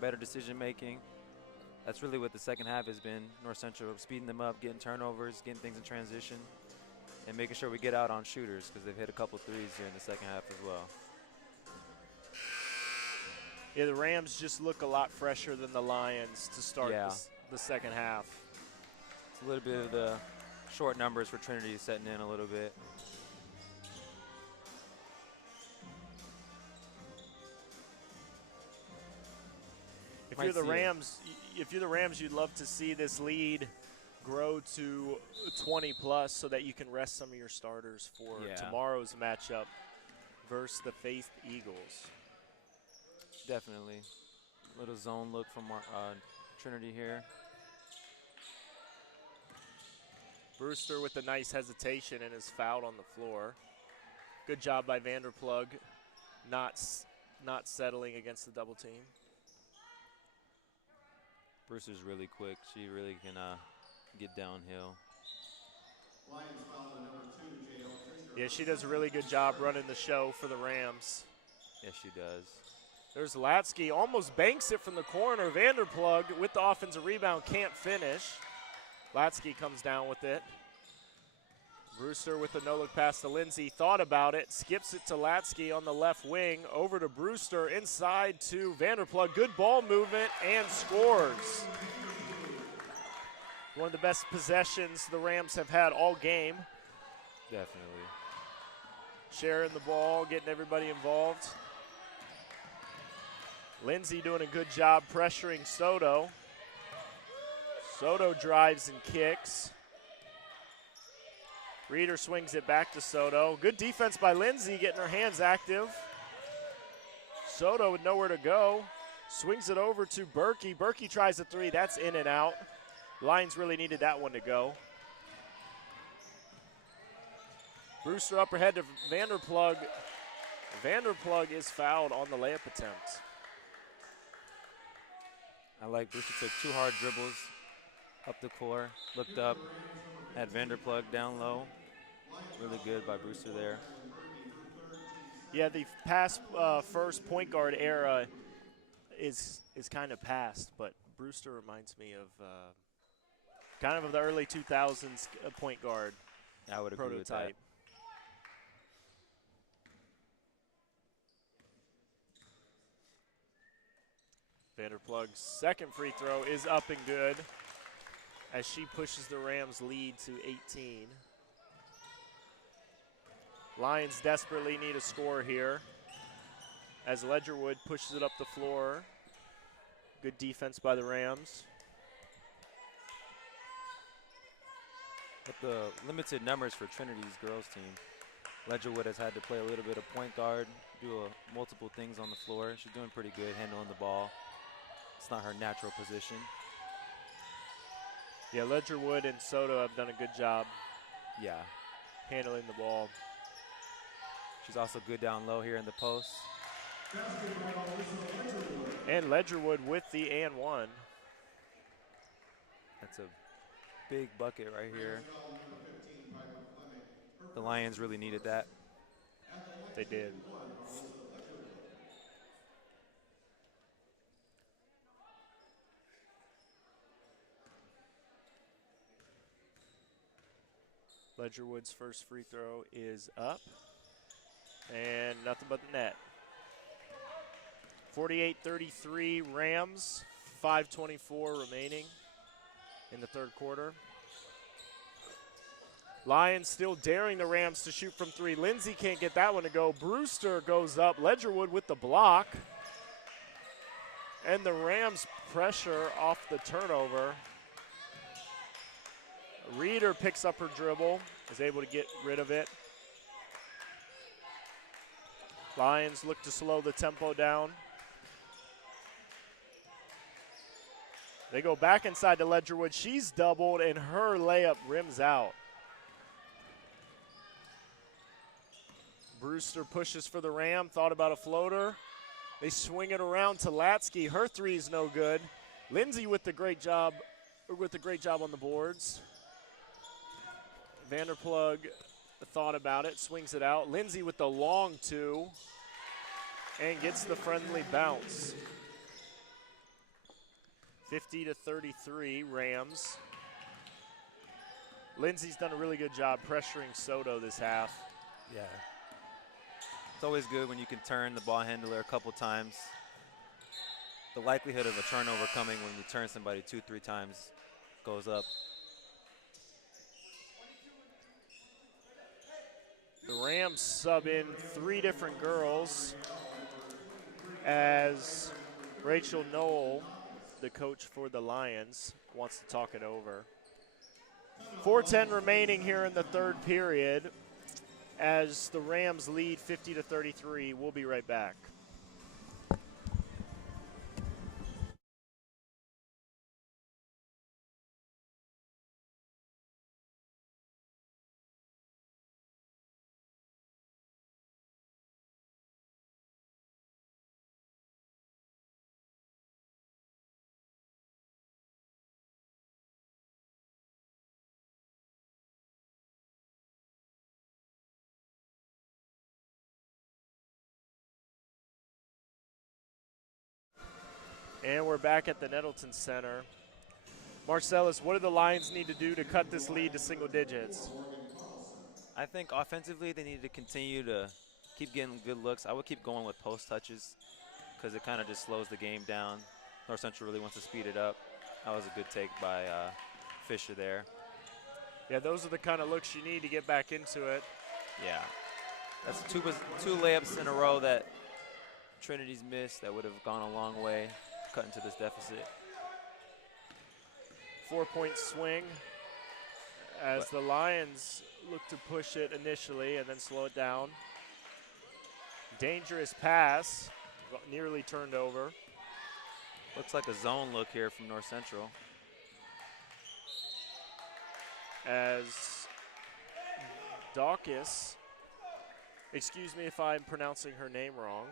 better decision making. That's really what the second half has been. North Central speeding them up, getting turnovers, getting things in transition, and making sure we get out on shooters because they've hit a couple threes here in the second half as well. Yeah, the Rams just look a lot fresher than the Lions to start the second half. It's a little bit of the short numbers for Trinity setting in a little bit. If you're the Rams, you'd love to see this lead grow to 20 plus so that you can rest some of your starters for tomorrow's matchup versus the Faith Eagles. Definitely. Little zone look from Trinity here. Brewster with a nice hesitation and is fouled on the floor. Good job by Vanderplug not settling against the double team. Brewster's really quick. She really can get downhill. Yeah, she does a really good job running the show for the Rams. Yes, she does. There's Latsky, almost banks it from the corner. Vanderplug with the offensive rebound, can't finish. Latsky comes down with it. Brewster with the no-look pass to Lindsay, thought about it, skips it to Latsky on the left wing, over to Brewster, inside to Vanderplug. Good ball movement and scores. One of the best possessions the Rams have had all game. Definitely. Sharing the ball, getting everybody involved. Lindsay doing a good job pressuring Soto. Soto drives and kicks. Reeder swings it back to Soto. Good defense by Lindsay, getting her hands active. Soto with nowhere to go. Swings it over to Berkey. Berkey tries a three. That's in and out. Lions really needed that one to go. Brewster up ahead to Vanderplug. Vanderplug is fouled on the layup attempt. I like Brewster took 2 hard dribbles up the core, looked up, had Vanderplug down low. Really good by Brewster there. Yeah, the past first point guard era is kind of past, but Brewster reminds me of kind of the early 2000s point guard I would agree with that. Vanderplug's second free throw is up and good as she pushes the Rams' lead to 18. Lions desperately need a score here as Ledgerwood pushes it up the floor. Good defense by the Rams. With the limited numbers for Trinity's girls team, Ledgerwood has had to play a little bit of point guard, do multiple things on the floor. She's doing pretty good handling the ball. It's not her natural position. Yeah, Ledgerwood and Soto have done a good job Yeah. handling the ball. She's also good down low here in the post. And Ledgerwood with the and one. That's a big bucket right here. The Lions really needed that. They did. Ledgerwood's first free throw is up. And nothing but the net. 48-33 Rams, 5:24 remaining in the third quarter. Lions still daring the Rams to shoot from three. Lindsay can't get that one to go. Brewster goes up. Ledgerwood with the block. And the Rams pressure off the turnover. Reeder picks up her dribble, is able to get rid of it. Lions look to slow the tempo down. They go back inside to Ledgerwood. She's doubled, and her layup rims out. Brewster pushes for the Ram, thought about a floater. They swing it around to Latsky. Her three is no good. Lindsay with the great job on the boards. Vanderplug thought about it, swings it out. Lindsay with the long two and gets the friendly bounce. 50-33 Rams. Lindsay's done a really good job pressuring Soto this half. Yeah. It's always good when you can turn the ball handler a couple times. The likelihood of a turnover coming when you turn somebody 2-3 times goes up. The Rams sub in 3 different girls as Rachel Knoll, the coach for the Lions, wants to talk it over. 4:10 remaining here in the third period as the Rams lead 50-33. We'll be right back. And we're back at the Nettleton Center. Marcellus, what do the Lions need to do to cut this lead to single digits? I think offensively they need to continue to keep getting good looks. I would keep going with post touches because it kind of just slows the game down. North Central really wants to speed it up. That was a good take by Fisher there. Yeah, those are the kind of looks you need to get back into it. Yeah. That's two layups in a row that Trinity's missed that would have gone a long way cutting to this deficit. 4-point swing as the Lions look to push it initially and then slow it down. Dangerous pass, nearly turned over. Looks like a zone look here from North Central. As Dawkins, excuse me if I'm pronouncing her name wrong,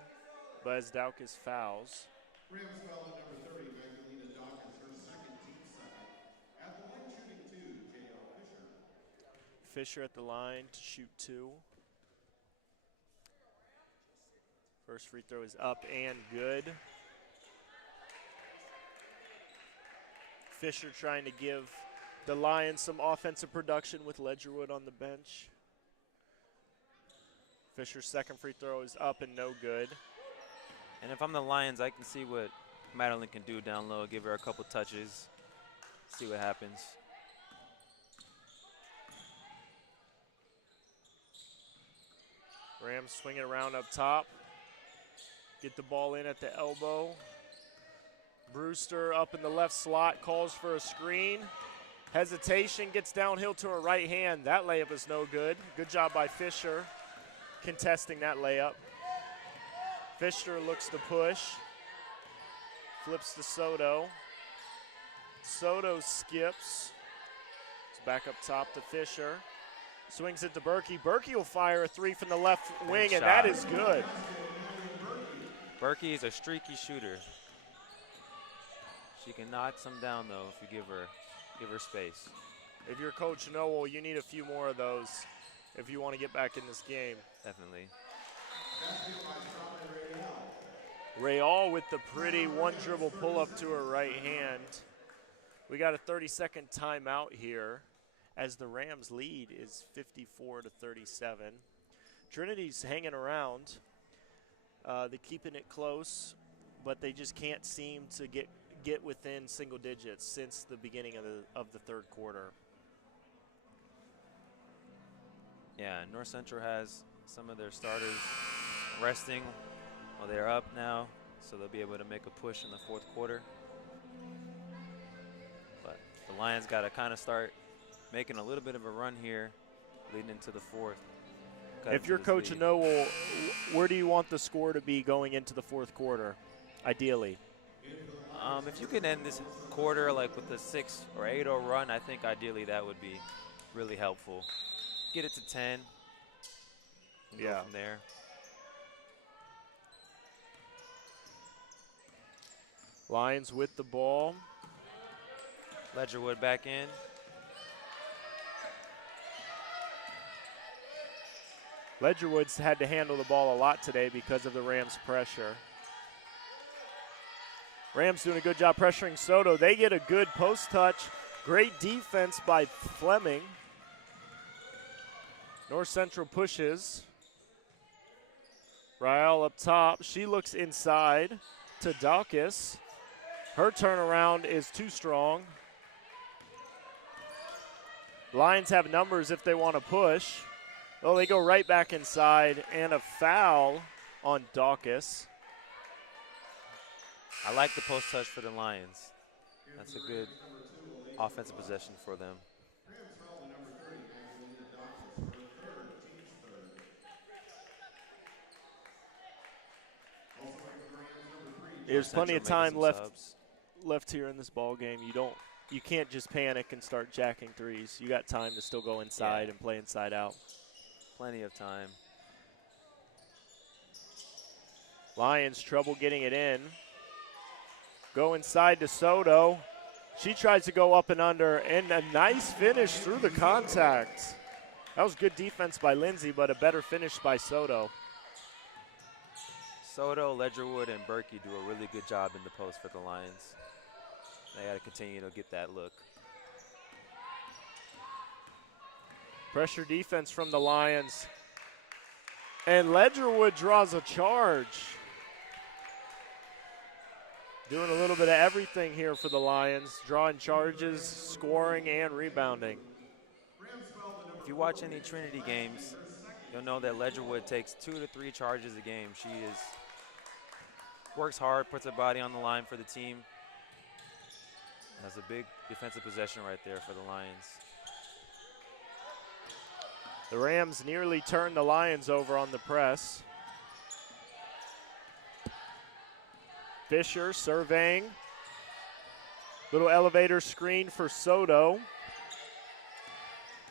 but as Dawkins fouls. Rams foul at number 30, Magdalena Dawkins, her second, team second. At the line shooting 2, J.L. Fisher. Fisher at the line to shoot 2. First free throw is up and good. Fisher trying to give the Lions some offensive production with Ledgerwood on the bench. Fisher's second free throw is up and no good. And if I'm the Lions, I can see what Madeline can do down low, give her a couple touches, see what happens. Rams swing it around up top. Get the ball in at the elbow. Brewster up in the left slot, calls for a screen. Hesitation, gets downhill to her right hand. That layup is no good. Good job by Fisher contesting that layup. Fisher looks to push. Flips to Soto. Soto skips. It's back up top to Fisher. Swings it to Berkey. Berkey will fire a 3 from the left wing, and that is good. Berkey is a streaky shooter. She can knock some down though if you give her space. If you're Coach Noel, you need a few more of those if you want to get back in this game. Definitely. Rayall with the pretty one dribble pull up to her right hand. We got a 30-second timeout here as the Rams lead is 54-37. Trinity's hanging around. They're keeping it close, but they just can't seem to get within single digits since the beginning of the third quarter. Yeah, North Central has some of their starters resting while they're up now, so they'll be able to make a push in the fourth quarter. But the Lions got to kind of start making a little bit of a run here leading into the fourth. If you're Coach Noel, where do you want the score to be going into the fourth quarter, ideally? If you can end this quarter like with a 6 or 8-0 run, I think ideally that would be really helpful. Get it to 10 and go from there. Lions with the ball. Ledgerwood back in. Ledgerwood's had to handle the ball a lot today because of the Rams' pressure. Rams doing a good job pressuring Soto. They get a good post touch. Great defense by Fleming. North Central pushes. Rael up top. She looks inside to Dawkins. Her turnaround is too strong. Lions have numbers if they want to push. Oh, they go right back inside, and a foul on Dawkins. I like the post touch for the Lions. That's a good offensive possession for them. There's plenty of time left here in this ball game. You can't just panic and start jacking threes. You got time to still go inside and play inside out. Plenty of time. Lions trouble getting it in. Go inside to Soto. She tries to go up and under, and a nice finish through the contact. That was good defense by Lindsay, but a better finish by Soto. Soto, Ledgerwood, and Berkey do a really good job in the post for the Lions. They got to continue to get that look. Pressure defense from the Lions. And Ledgerwood draws a charge. Doing a little bit of everything here for the Lions, drawing charges, scoring, and rebounding. If you watch any Trinity games, you'll know that Ledgerwood takes 2 to 3 charges a game. She works hard, puts her body on the line for the team. Has a big defensive possession right there for the Lions. The Rams nearly turned the Lions over on the press. Fisher surveying. Little elevator screen for Soto.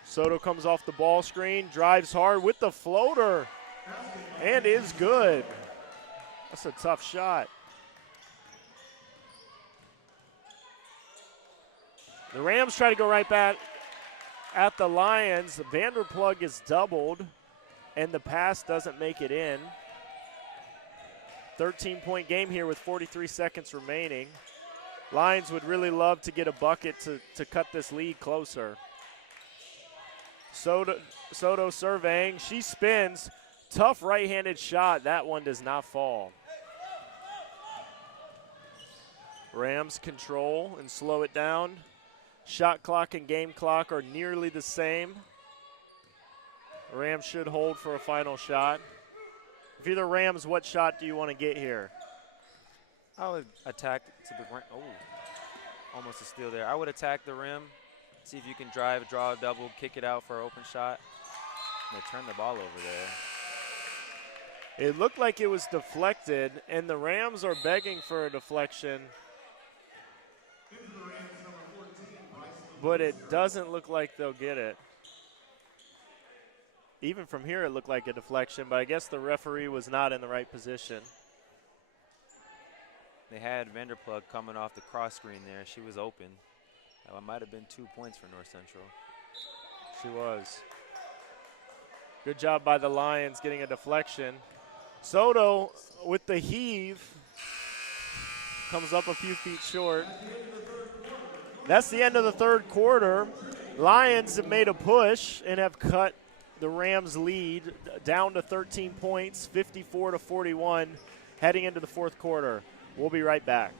Soto comes off the ball screen, drives hard with the floater, and is good. That's a tough shot. The Rams try to go right back at the Lions. Vanderplug is doubled, and the pass doesn't make it in. 13-point game here with 43 seconds remaining. Lions would really love to get a bucket to cut this lead closer. Soto surveying. She spins. Tough right-handed shot. That one does not fall. Rams control and slow it down. Shot clock and game clock are nearly the same. Rams should hold for a final shot. If you're the Rams, what shot do you want to get here? I would attack to the rim. Oh, almost a steal there. I would attack the rim, see if you can drive, draw a double, kick it out for an open shot. And they turn the ball over there. It looked like it was deflected, and the Rams are begging for a deflection. But it doesn't look like they'll get it. Even from here, it looked like a deflection, but I guess the referee was not in the right position. They had Vanderplug coming off the cross screen there. She was open. That might have been 2 points for North Central. She was. Good job by the Lions getting a deflection. Soto with the heave. Comes up a few feet short. That's the end of the third quarter. Lions have made a push and have cut the Rams' lead down to 13 points, 54-41, heading into the fourth quarter. We'll be right back.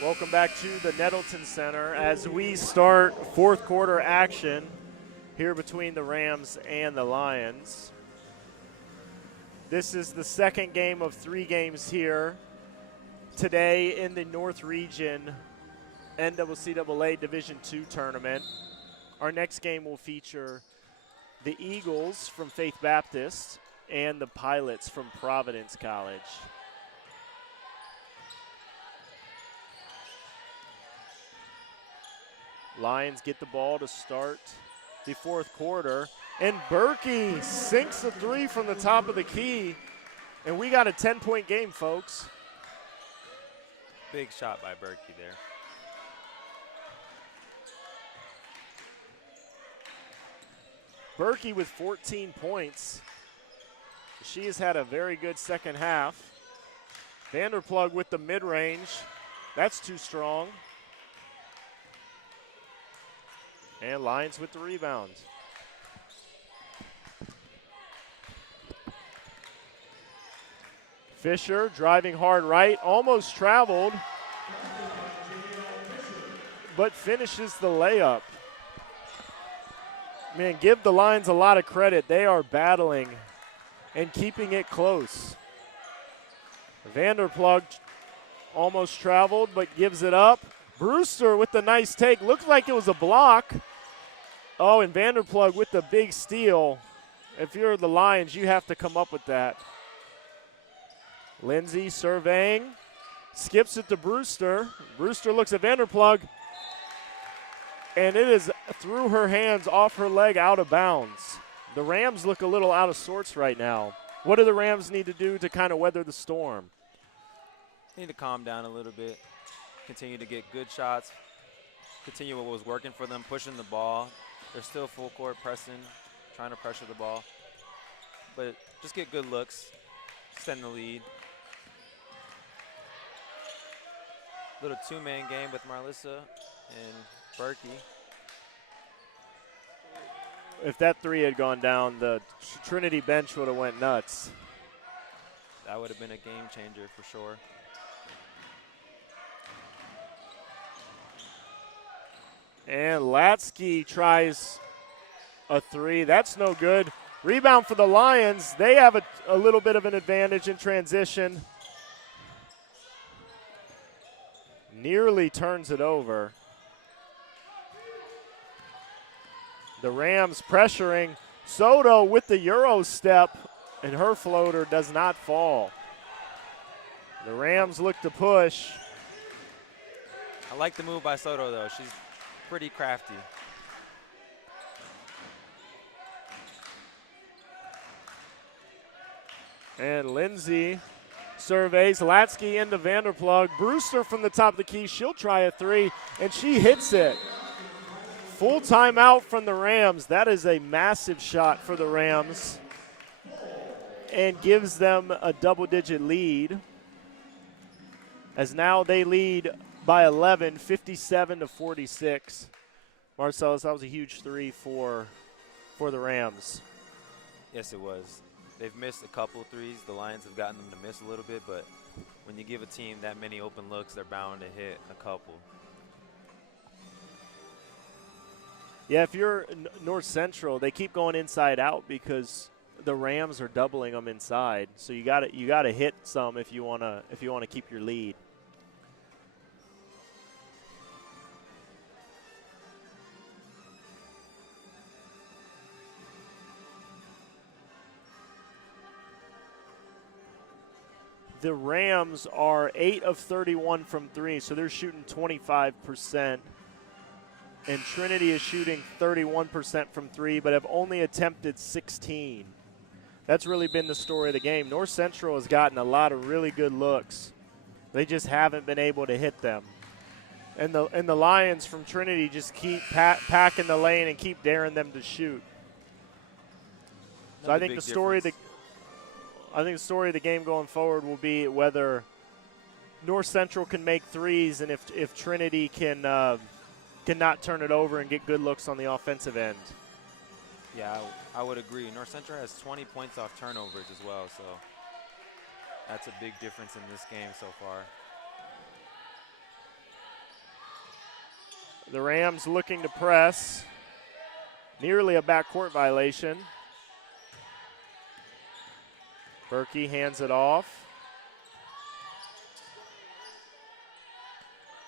Welcome back to the Nettleton Center as we start fourth quarter action here between the Rams and the Lions. This is the second game of 3 games here today in the North Region NCCAA Division II tournament. Our next game will feature the Eagles from Faith Baptist and the Pilots from Providence College. Lions get the ball to start the fourth quarter, and Berkey sinks a 3 from the top of the key, and we got a 10-point game, folks. Big shot by Berkey there. Berkey with 14 points. She has had a very good second half. Vanderplug with the mid-range. That's too strong. And Lions with the rebound. Fisher driving hard right, almost traveled, but finishes the layup. Man, give the Lions a lot of credit. They are battling and keeping it close. Vanderplug almost traveled, but gives it up. Brewster with the nice take. Looked like it was a block. Oh, and Vanderplug with the big steal. If you're the Lions, you have to come up with that. Lindsay surveying. Skips it to Brewster. Brewster looks at Vanderplug. And it is through her hands, off her leg, out of bounds. The Rams look a little out of sorts right now. What do the Rams need to do to kind of weather the storm? Need to calm down a little bit. Continue to get good shots. Continue what was working for them, pushing the ball. They're still full court pressing, trying to pressure the ball. But just get good looks, extend the lead. Little 2-man game with Marlissa and Berkey. If that 3 had gone down, the Trinity bench would have went nuts. That would have been a game changer for sure. And Latsky tries a 3. That's no good. Rebound for the Lions. They have a little bit of an advantage in transition. Nearly turns it over. The Rams pressuring. Soto with the Euro step, and her floater does not fall. The Rams look to push. I like the move by Soto, though. She's pretty crafty. And Lindsay surveys. Latsky into Vanderplug. Brewster from the top of the key. She'll try a 3, and she hits it. Full timeout from the Rams. That is a massive shot for the Rams and gives them a double-digit lead, as now they lead by 11, 57-46. Marcellus, that was a huge 3 for the Rams. Yes, it was. They've missed a couple threes. The Lions have gotten them to miss a little bit, but when you give a team that many open looks, they're bound to hit a couple. Yeah, if you're North Central, they keep going inside out because the Rams are doubling them inside. So you got to hit some if you want to keep your lead. The Rams are 8 of 31 from 3, so they're shooting 25%. And Trinity is shooting 31% from 3, but have only attempted 16. That's really been the story of the game. North Central has gotten a lot of really good looks. They just haven't been able to hit them. And the Lions from Trinity just keep packing the lane and keep daring them to shoot. So I think the story of the game going forward will be whether North Central can make threes and if Trinity can not turn it over and get good looks on the offensive end. Yeah, I would agree. North Central has 20 points off turnovers as well, so that's a big difference in this game so far. The Rams looking to press. Nearly a backcourt violation. Berkey hands it off.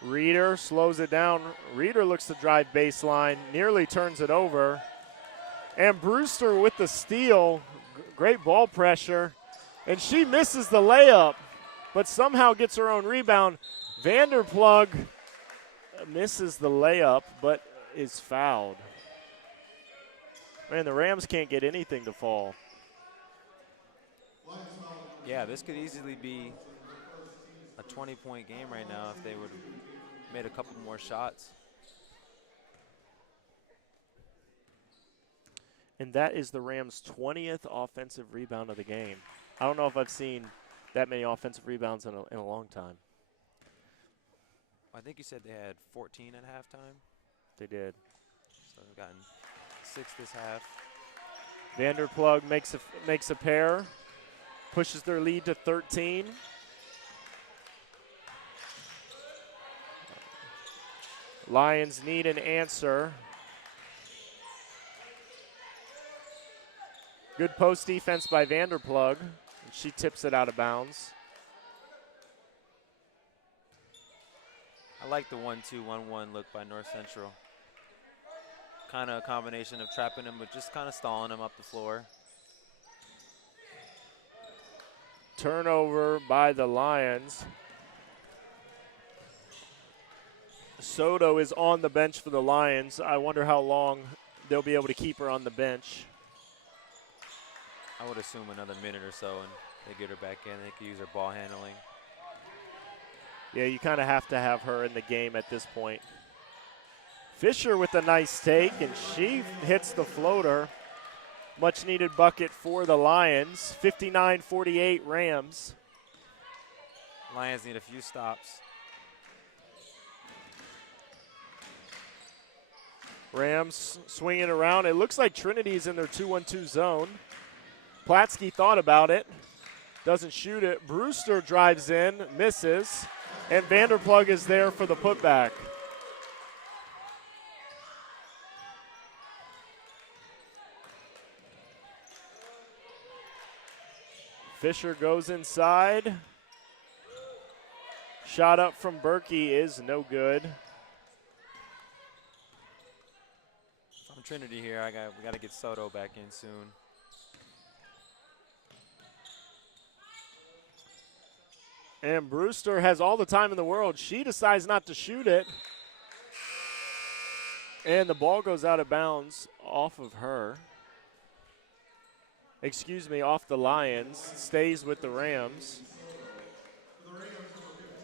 Reeder slows it down. Reeder looks to drive baseline, nearly turns it over. And Brewster with the steal. Great ball pressure. And she misses the layup, but somehow gets her own rebound. Vanderplug misses the layup, but is fouled. Man, the Rams can't get anything to fall. Yeah, this could easily be a 20-point game right now if they would have made a couple more shots. And that is the Rams' 20th offensive rebound of the game. I don't know if I've seen that many offensive rebounds in a long time. I think you said they had 14 at halftime. They did. So they've gotten 6 this half. Vanderplug makes a pair, pushes their lead to 13. Lions need an answer. Good post defense by Vanderplug. She tips it out of bounds. I like the 1-2-1-1 look by North Central. Kind of a combination of trapping him, but just kind of stalling him up the floor. Turnover by the Lions. Soto is on the bench for the Lions. I wonder how long they'll be able to keep her on the bench. I would assume another minute or so, and they get her back in. They could use her ball handling. Yeah, you kind of have to have her in the game at this point. Fisher with a nice take, and she hits the floater. Much needed bucket for the Lions. 59-48 Rams. Lions need a few stops. Rams swinging around. It looks like Trinity's in their 2-1-2 zone. Platsky thought about it. Doesn't shoot it. Brewster drives in, misses. And Vanderplug is there for the putback. Fisher goes inside. Shot up from Berkey is no good. From Trinity here, we got to get Soto back in soon. And Brewster has all the time in the world. She decides not to shoot it. And the ball goes out of bounds off of her. Excuse me, off the Lions. Stays with the Rams.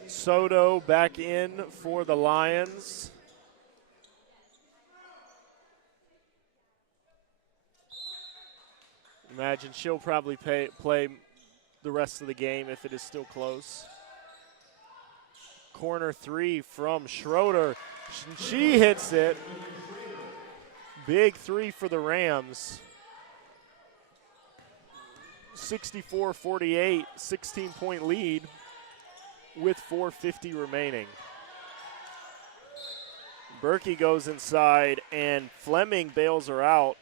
Soto back in for the Lions. Imagine she'll probably play the rest of the game if it is still close. Corner 3 from Schroeder. She hits it. Big 3 for the Rams. 64-48, 16-point lead with 4:50 remaining. Berkey goes inside, and Fleming bails her out.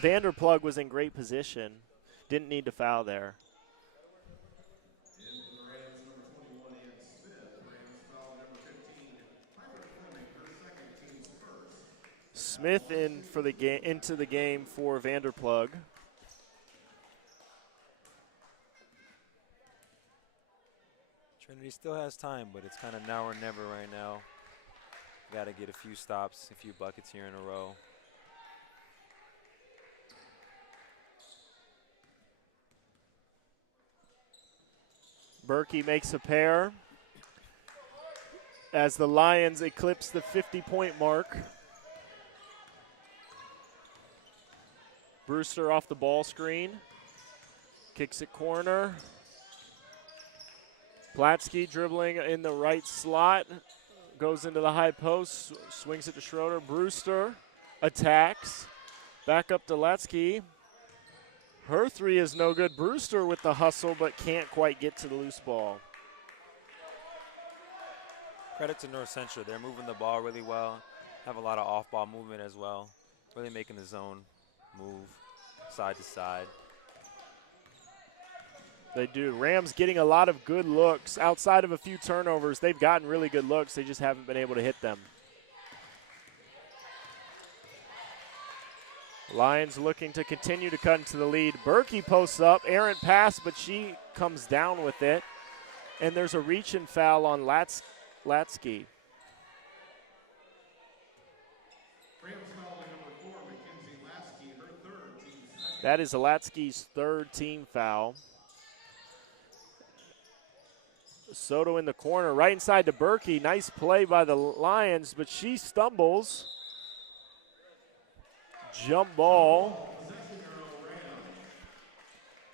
Vanderplug was in great position. Didn't need to foul there. Smith in for the into the game for Vanderplug. Trinity still has time, but it's kind of now or never right now. Got to get a few stops, a few buckets here in a row. Berkey makes a pair as the Lions eclipse the 50-point mark. Brewster off the ball screen. Kicks it corner. Platsky dribbling in the right slot. Goes into the high post. Swings it to Schroeder. Brewster attacks. Back up to Latsky. Her 3 is no good. Brewster with the hustle but can't quite get to the loose ball. Credit to North Central. They're moving the ball really well, have a lot of off-ball movement as well, really making the zone move side to side. They do. Rams getting a lot of good looks. Outside of a few turnovers, they've gotten really good looks. They just haven't been able to hit them. Lions looking to continue to cut into the lead. Berkey posts up. Errant pass, but she comes down with it. And there's a reach-in foul on Latsky. That is Latsky's third team foul. Soto in the corner, right inside to Berkey. Nice play by the Lions, but she stumbles. Jump ball.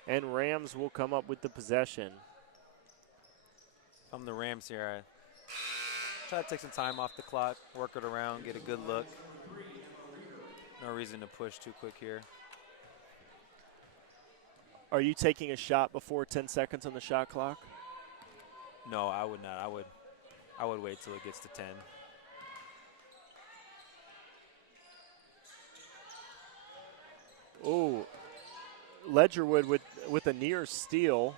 And Rams will come up with the possession. If I'm the Rams here, I try to take some time off the clock, work it around, get a good look. No reason to push too quick here. Are you taking a shot before 10 seconds on the shot clock? No, I would not. I would wait till it gets to 10. Oh, Ledgerwood with a near steal.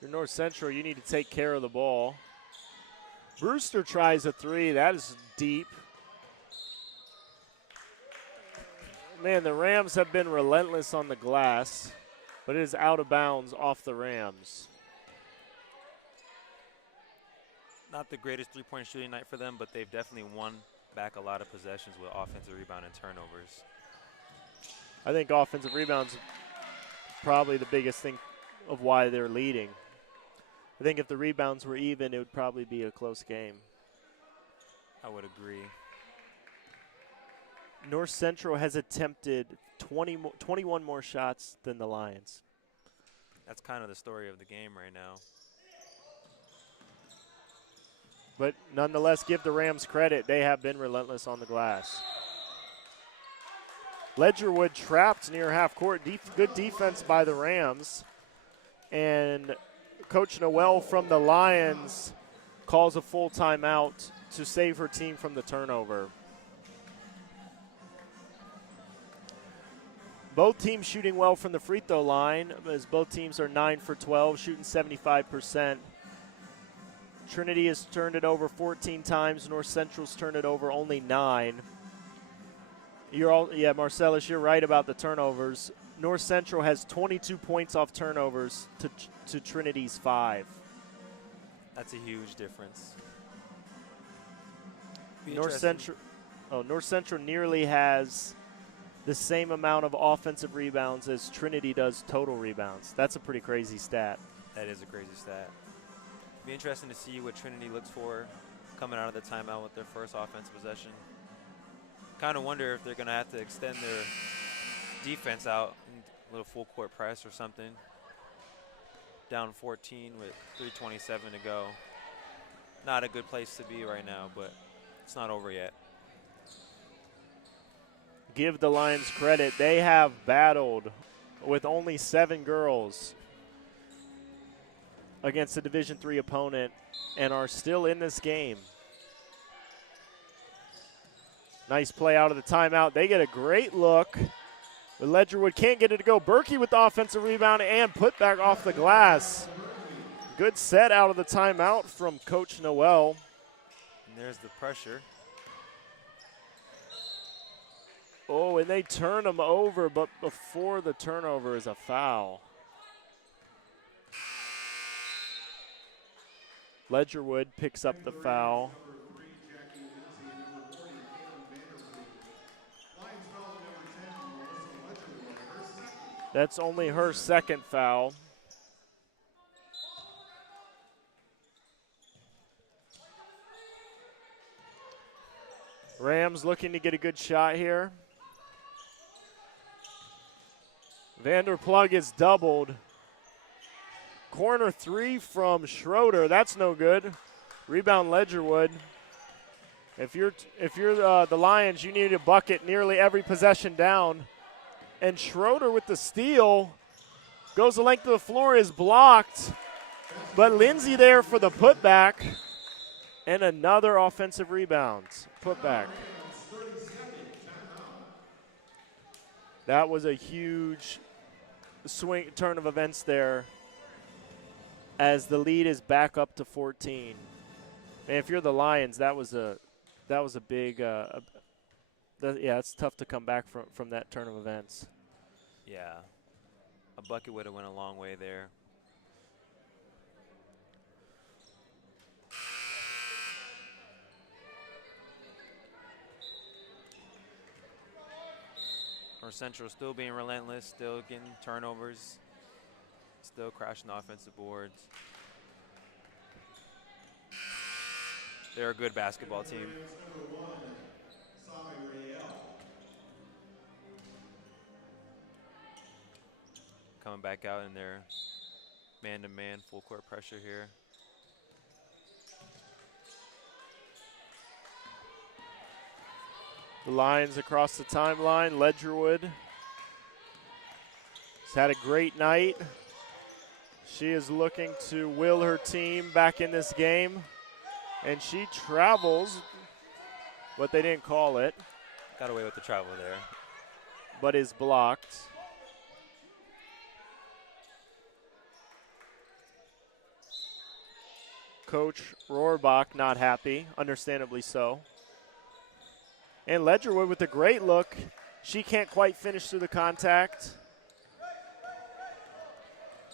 You're North Central, you need to take care of the ball. Brewster tries a three. That is deep. Man, the Rams have been relentless on the glass, but it is out of bounds off the Rams. Not the greatest three-point shooting night for them, but they've definitely won back a lot of possessions with offensive rebound and turnovers. I think offensive rebounds probably the biggest thing of why they're leading. I think if the rebounds were even, it would probably be a close game. I would agree. North Central has attempted 21 more shots than the Lions. That's kind of the story of the game right now. But nonetheless, give the Rams credit. They have been relentless on the glass. Ledgerwood trapped near half court. Good defense by the Rams. And Coach Noel from the Lions calls a full timeout to save her team from the turnover. Both teams shooting well from the free throw line, as both teams are 9 for 12, shooting 75%. Trinity has turned it over 14 times. North Central's turned it over only 9. Marcellus, you're right about the turnovers. North Central has 22 points off turnovers to Trinity's 5. That's a huge difference. North Central nearly has the same amount of offensive rebounds as Trinity does total rebounds. That's a pretty crazy stat. That is a crazy stat. Be interesting to see what Trinity looks for coming out of the timeout with their first offensive possession. Kind of wonder if they're going to have to extend their defense out, a little full court press or something. Down 14 with 3:27 to go. Not a good place to be right now, but it's not over yet. Give the Lions credit. They have battled with only 7 girls against a Division III opponent and are still in this game. Nice play out of the timeout. They get a great look, but Ledgerwood can't get it to go. Berkey with the offensive rebound and put back off the glass. Good set out of the timeout from Coach Noel. And there's the pressure. Oh, and they turn them over, but before the turnover is a foul. Ledgerwood picks up the foul. That's only her second foul. Rams looking to get a good shot here. Vanderplug is doubled. Corner 3 from Schroeder. That's no good. Rebound Ledgerwood. If you're the Lions, you need a bucket nearly every possession down. And Schroeder with the steal goes the length of the floor, is blocked. But Lindsay there for the putback. And another offensive rebound. Put back. That was a huge turn of events there as the lead is back up to 14. And if you're the Lions, that was a big yeah, it's tough to come back from that turn of events. Yeah, a bucket would have went a long way there. North Central still being relentless, still getting turnovers, still crashing the offensive boards. They're a good basketball team. Coming back out in their man-to-man full court pressure here. The Lions across the timeline. Ledgerwood has had a great night. She is looking to will her team back in this game. And she travels, but they didn't call it. Got away with the travel there. But is blocked. Coach Rohrbach not happy, understandably so. And Ledgerwood with a great look. She can't quite finish through the contact.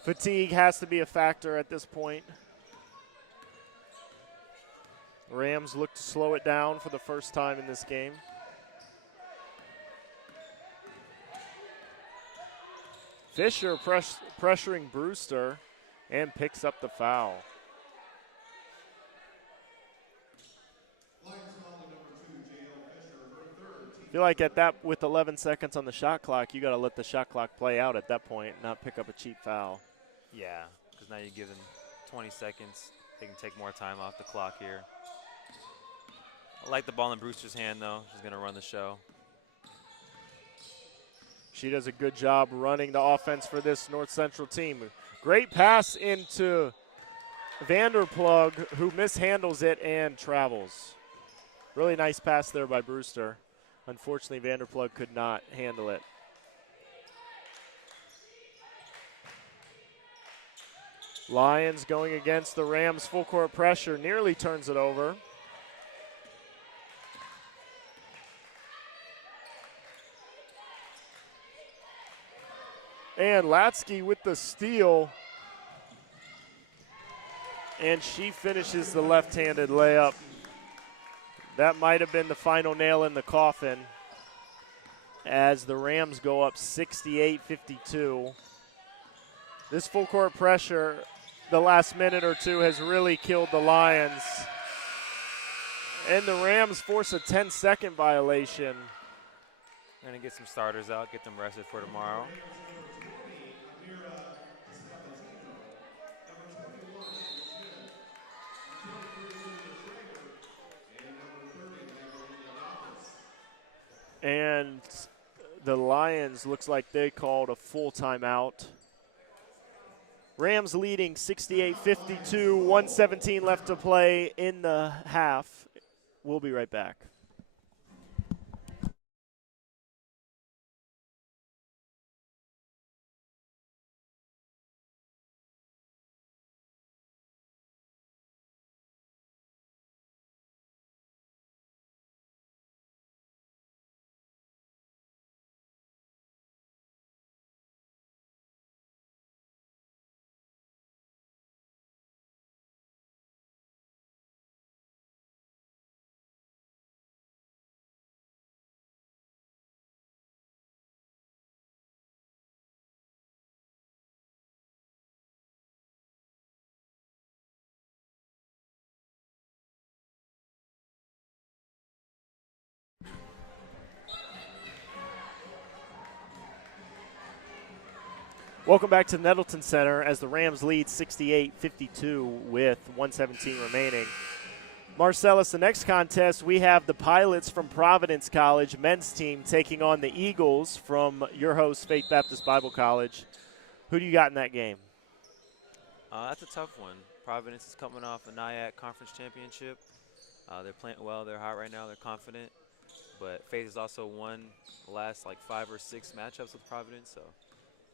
Fatigue has to be a factor at this point. Rams look to slow it down for the first time in this game. Fisher pressuring Brewster and picks up the foul. I feel like at that, with 11 seconds on the shot clock, you got to let the shot clock play out at that point, not pick up a cheap foul. Yeah, because now you give them 20 seconds. They can take more time off the clock here. I like the ball in Brewster's hand, though. She's going to run the show. She does a good job running the offense for this North Central team. Great pass into Vanderplug, who mishandles it and travels. Really nice pass there by Brewster. Unfortunately, Vanderplug could not handle it. Lions going against the Rams' full court pressure, nearly turns it over. And Latsky with the steal. And she finishes the left-handed layup. That might have been the final nail in the coffin as the Rams go up 68-52. This full court pressure the last minute or two has really killed the Lions. And the Rams force a 10-second violation. Going to get some starters out, get them rested for tomorrow. And the Lions looks like they called a full timeout. Rams leading 68-52, 1:17 left to play in the half. We'll be right back. Welcome back to Nettleton Center as the Rams lead 68-52 with 1:17 remaining. Marcellus, the next contest, we have the Pilots from Providence College men's team taking on the Eagles from your host, Faith Baptist Bible College. Who do you got in that game? That's a tough one. Providence is coming off a NIAC conference championship. They're playing well. They're hot right now. They're confident. But Faith has also won the last like 5 or 6 matchups with Providence, so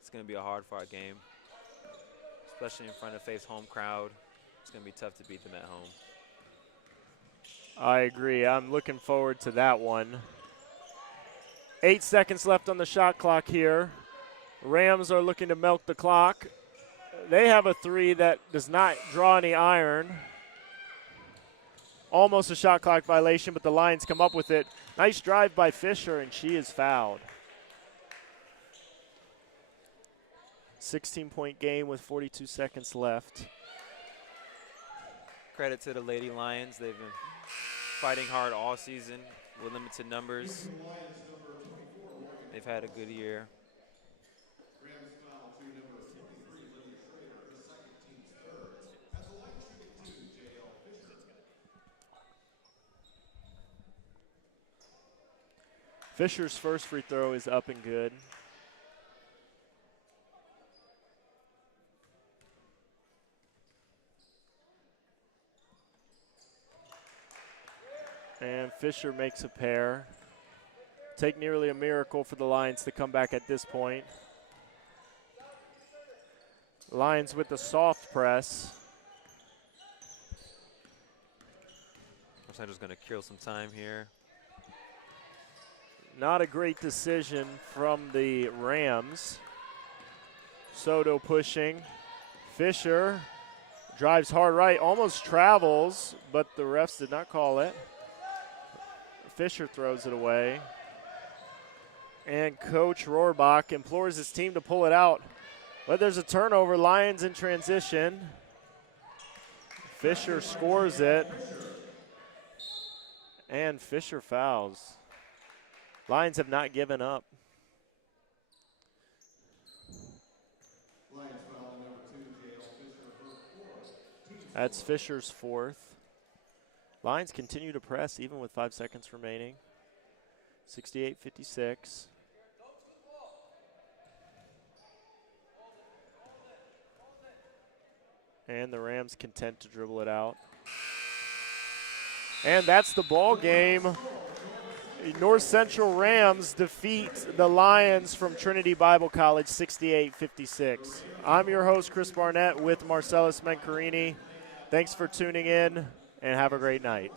it's going to be a hard-fought game, especially in front of Faith's home crowd. It's going to be tough to beat them at home. I agree. I'm looking forward to that one. 8 seconds left on the shot clock here. Rams are looking to milk the clock. They have a 3 that does not draw any iron. Almost a shot clock violation, but the Lions come up with it. Nice drive by Fisher, and she is fouled. 16-point game with 42 seconds left. Credit to the Lady Lions. They've been fighting hard all season with limited numbers. They've had a good year. Rams foul to number 53, Lydia Schrader, her second, team's third. As the line shooting 2, J.L. Fisher. Fisher's first free throw is up and good. And Fisher makes a pair. Take nearly a miracle for the Lions to come back at this point. Lions with the soft press. Center's going to kill some time here. Not a great decision from the Rams. Soto pushing. Fisher drives hard right, almost travels, but the refs did not call it. Fisher throws it away. And Coach Rohrbach implores his team to pull it out. But there's a turnover. Lions in transition. Fisher scores it. And Fisher fouls. Lions have not given up. Lions foul to number 2, J.L. Fisher, her fourth. That's Fisher's fourth. Lions continue to press even with 5 seconds remaining. 68-56. And the Rams content to dribble it out. And that's the ball game. North Central Rams defeat the Lions from Trinity Bible College 68-56. I'm your host, Chris Barnett, with Marcellus Mencarini. Thanks for tuning in, and have a great night.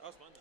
That was fun.